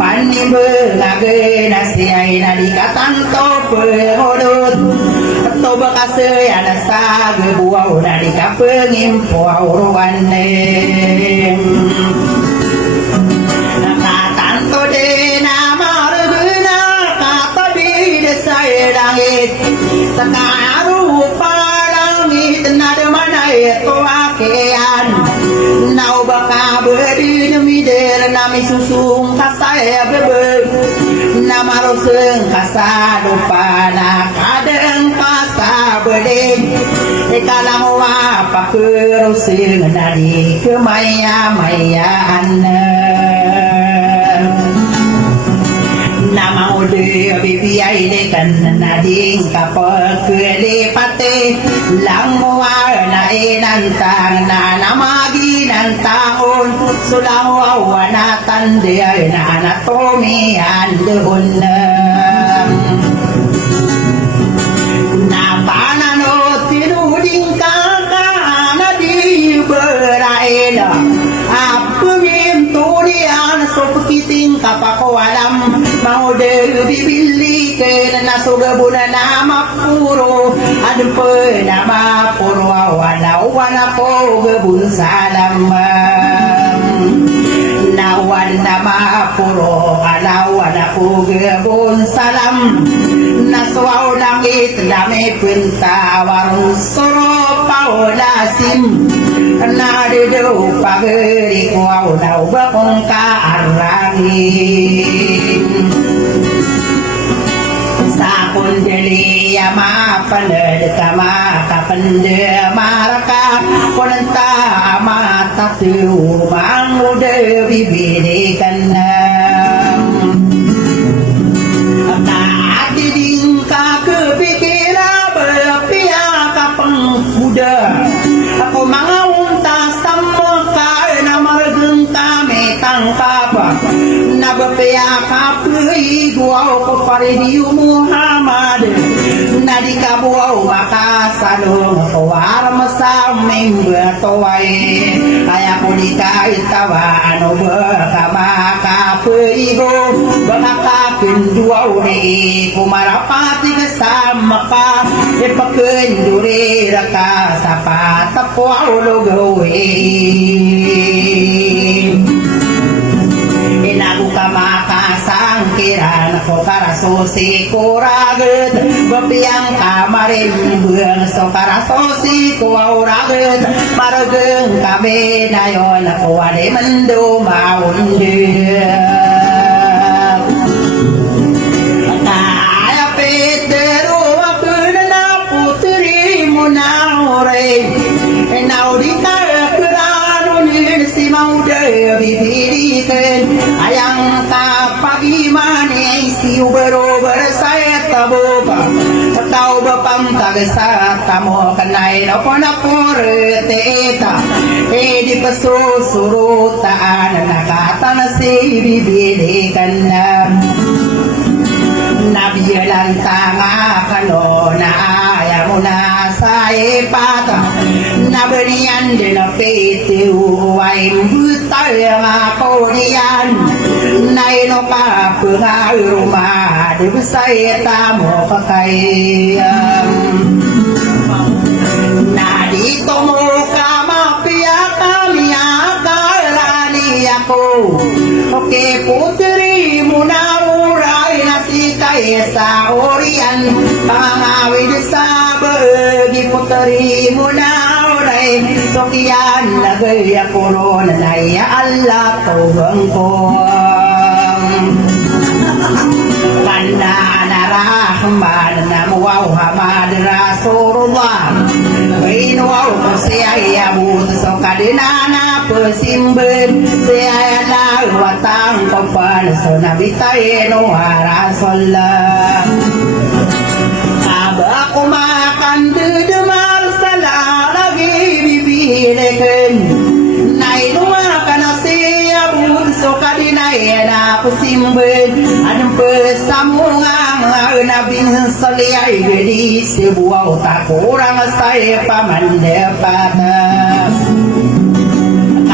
pani belage nasiai nadikatan to pehodut to bakase ada sage buau nadika pengimpo ruane katanto de nama ruguna katabi de saya langit takaru palangit nadmanai to akean nau baka beri demi der nami susung kasaya bebe nama roseng kasado pana kadeng kasa bedeng ekalang wapa keroseng nadi kemaya maya anna nama ode bibi aide kan nading kapal kele pate langwa na enantang na namagi ng taon sulang wawana tande na anatomi andun na panano tinuding kakanadi beraila apumim turian sopukiting kapakualam mau de bibili ke na sugabuna nama puro adun pe nama puro wana po gabun salam nawan nama puro wana po gabun salam naswaw langit dami pintawan soro paulasim nadido pageri kwaw daw bakong kaarangin sa kundali ama panad kama kapande maraka kunanta mata tu mangude bibiri kanam kaadiding ka kepikira berpia kapang kuda ako mga unta sama na marageng kami tangkapa na bapaya kapui guaw ko paridiyo Muhammad na di kabuaw makasalong tuwar masaming bertuway kaya ko di kahit tawa ano baka makapui go baka kakinduaw ni kumarapati kasama ka ipakinduri raka sa patapwaw lugawin inagu ka makasangkiran ko karaso si kuraget bapiyang kamarin buang so karaso si kuauraget marageng kami na yon ako wali mendo maundir kaya Pedro ako na putri mo na oray naudita si maude bibiriken ayang kapagimani si uber saya taboba tau bapam tagasa tamo kanay no ponapurete eta di paso surutaan nakatana si bibiriken nabiyalan tanga kano na ayaw mo na sa ipata nabariyan din na pete uway mbutay mga kodiyan na ino ka pangayuruma di ba sa ita mo kakayam na dito mo ka mapiyakamiya kalani ako okay putri mo na uray na si sa orian pangawid sa bagi putri mo na oray so kiyan nagay ako ron na iya Allah tawang ko adinana pesimben saya watang kompan sonabitai no harasolla aku makan dedemar salah lagi bibireken nai dua kana siabun sokadinai na pesimben adem pesamungang nabi saliai gedi sebuah tak kurang saya paman dapat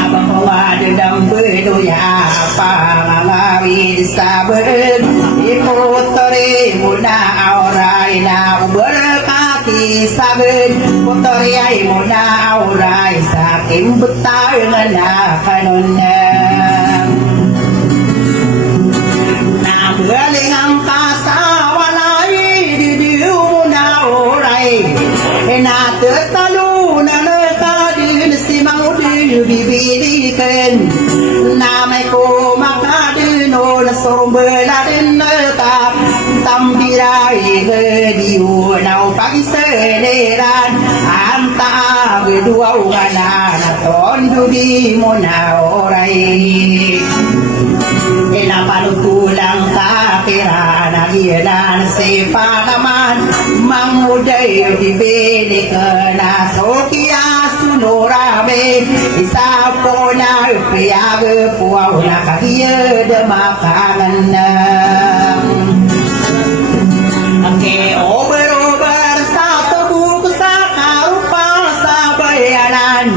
bahwa dedam berdoya pangawi saben iputri muda aurai na berkati saben putri ai muda aurai sakim betar ngana kanonna na belingang kasawanai di diu muda aurai na tetalu na simang udil bibirikan namai ko makadino na sombeladen ta tambirai hediu nau pagi sederan anta berdua ugana na tondu di mona orai ina palutulang takira na gilan si panaman mangudai dibeli kena sokia sunurabe isapona piaga puau na kagia de makanan angke ober satu buku sakarupa sabayanan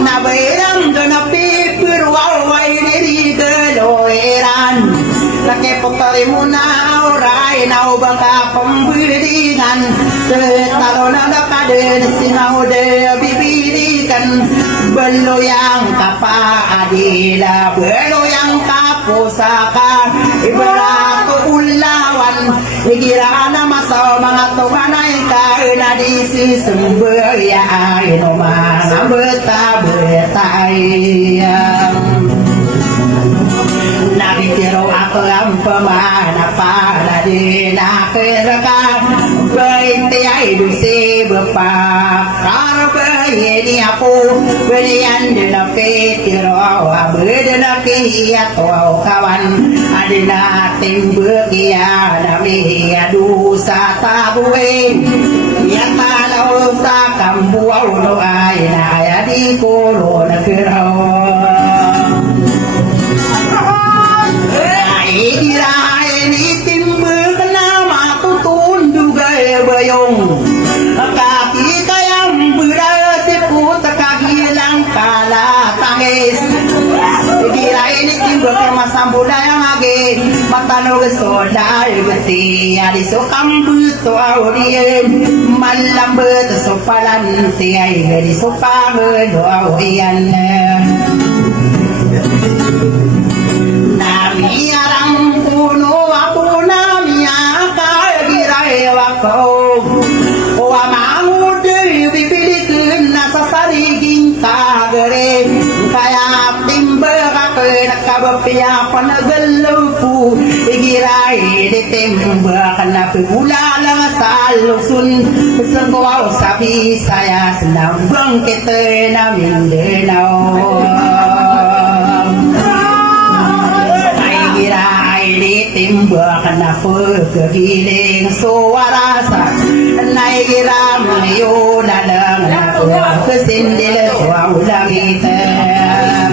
na bayram dona pipir wawai diri geloeran laki putari muna aurai na ubang kapambirigan tetalo na nakaden sinau de bibirikan beloyang kapa adila beloyang kapusaka iberatu ulawan igirana masa mga tumanay kaina di si sumber ya ino mga beta-betayang nabikiro ako ang pamana para di nakirakan Baiti ay dusi bapa Karabay ako Belian din na pitiro Abed na kiyato kawan Adi natin bagya Nami adu sa tabuin Yatalaw sa kambuaw no ay Nayadi ko na kiraw Igiray ni timbul na matutun dugay bayong Kaki kayang berasi puta kagilang kalatangis Igiray ni timbul na masambulay ang agi Matanog solay beti Adiso kambuto aurien Malambet so palanti ay Adiso pangado aurian Namiarang puno ako namia kagiray wako Owa mangudi bibilikin nasa sariging kagare Kaya timber ako nakabapya panagalaw po Igiray di timber ka na pigula lang sa lusun Sagawaw sa Bisaya Sinabang kita na Mindanao Timba kana pagkagiling suwarasa Naigiram ngayon na lang ako Kasindil sa ulangitan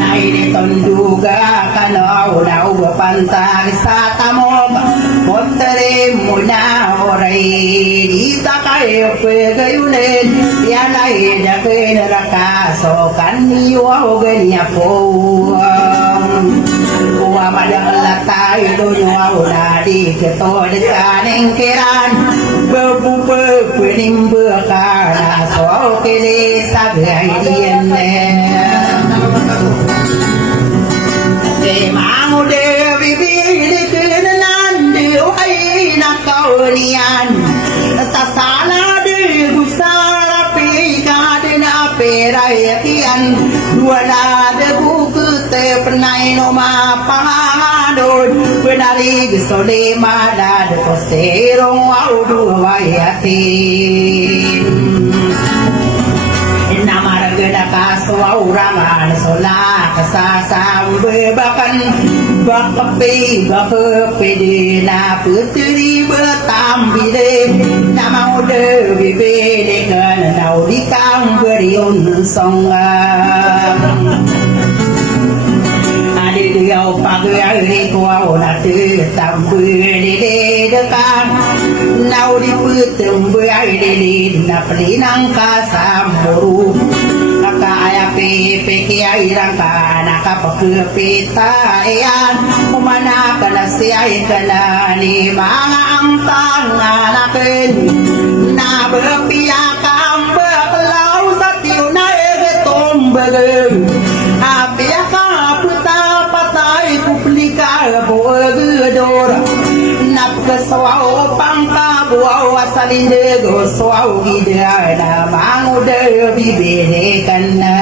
Nainiton duga kana unaw pantag sa tamog Montare mo na oray Dita kayo pagayunin Yanay na kinarakaso Kaniyo ako ganyan po Uwa madakala tayo doon wala di kito kaning kiran Babu penimba ka so kili sagay diyan Di mangu de bibili kinanan di ay nakaunian Sasana di gusarapi ka din aperayan Wala de buku te penay no mapangadod Penarig sole madad koserong audu wayatin kaswauraman sola kasasambebakan bakapi bakapede na putri bertambide nama udah bibede kan nau di kang beriun songa ade dia pagai kuau na te tambede dekan nau di putem beide na pelinang kasamuru ka aya pe kiai rangka naka pakepita yan umana kana siai kana ni mga ang tanganakin na berpia kambe kalau satiu na egetombe apia ka puta patai kuplika boegedor nap keswau pangka buau asalinde go swau gida na mangude bibere kana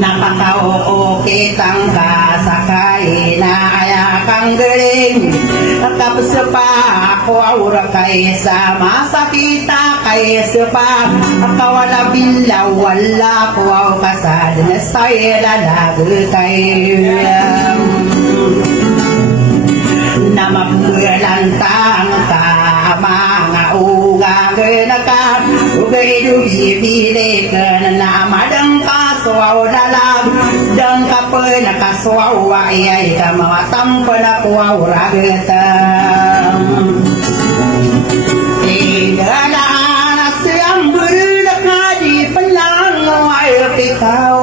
napakao oke tangka sakai na aya kang gering kapsepa ako aura kay sama sakita kay sepa akawala bilaw wala ko aw kasad na saya lag kay namapulantang ka mga ugang naka ugay dubibili ka na namadang kaswaw na lang dang kapoy na kaswaw ay ka mga tampo na kuwaw ragatam na siyang burunak na di palang ay pikaw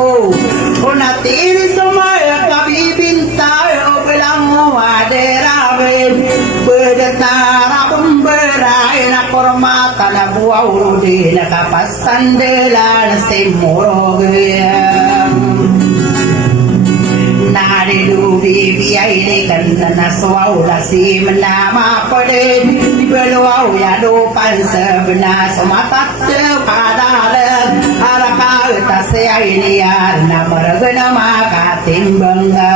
kung natiri sumaya kabibintay o bilang waderamin berdatara pemberai na kormata na buaw di nakapasandela na simurogayam narilubi biyay di kanda na swaw na si manama pa din di beluaw ya lupan sabna sumatat padalan harakal tasay niyan na maragana makatimbangga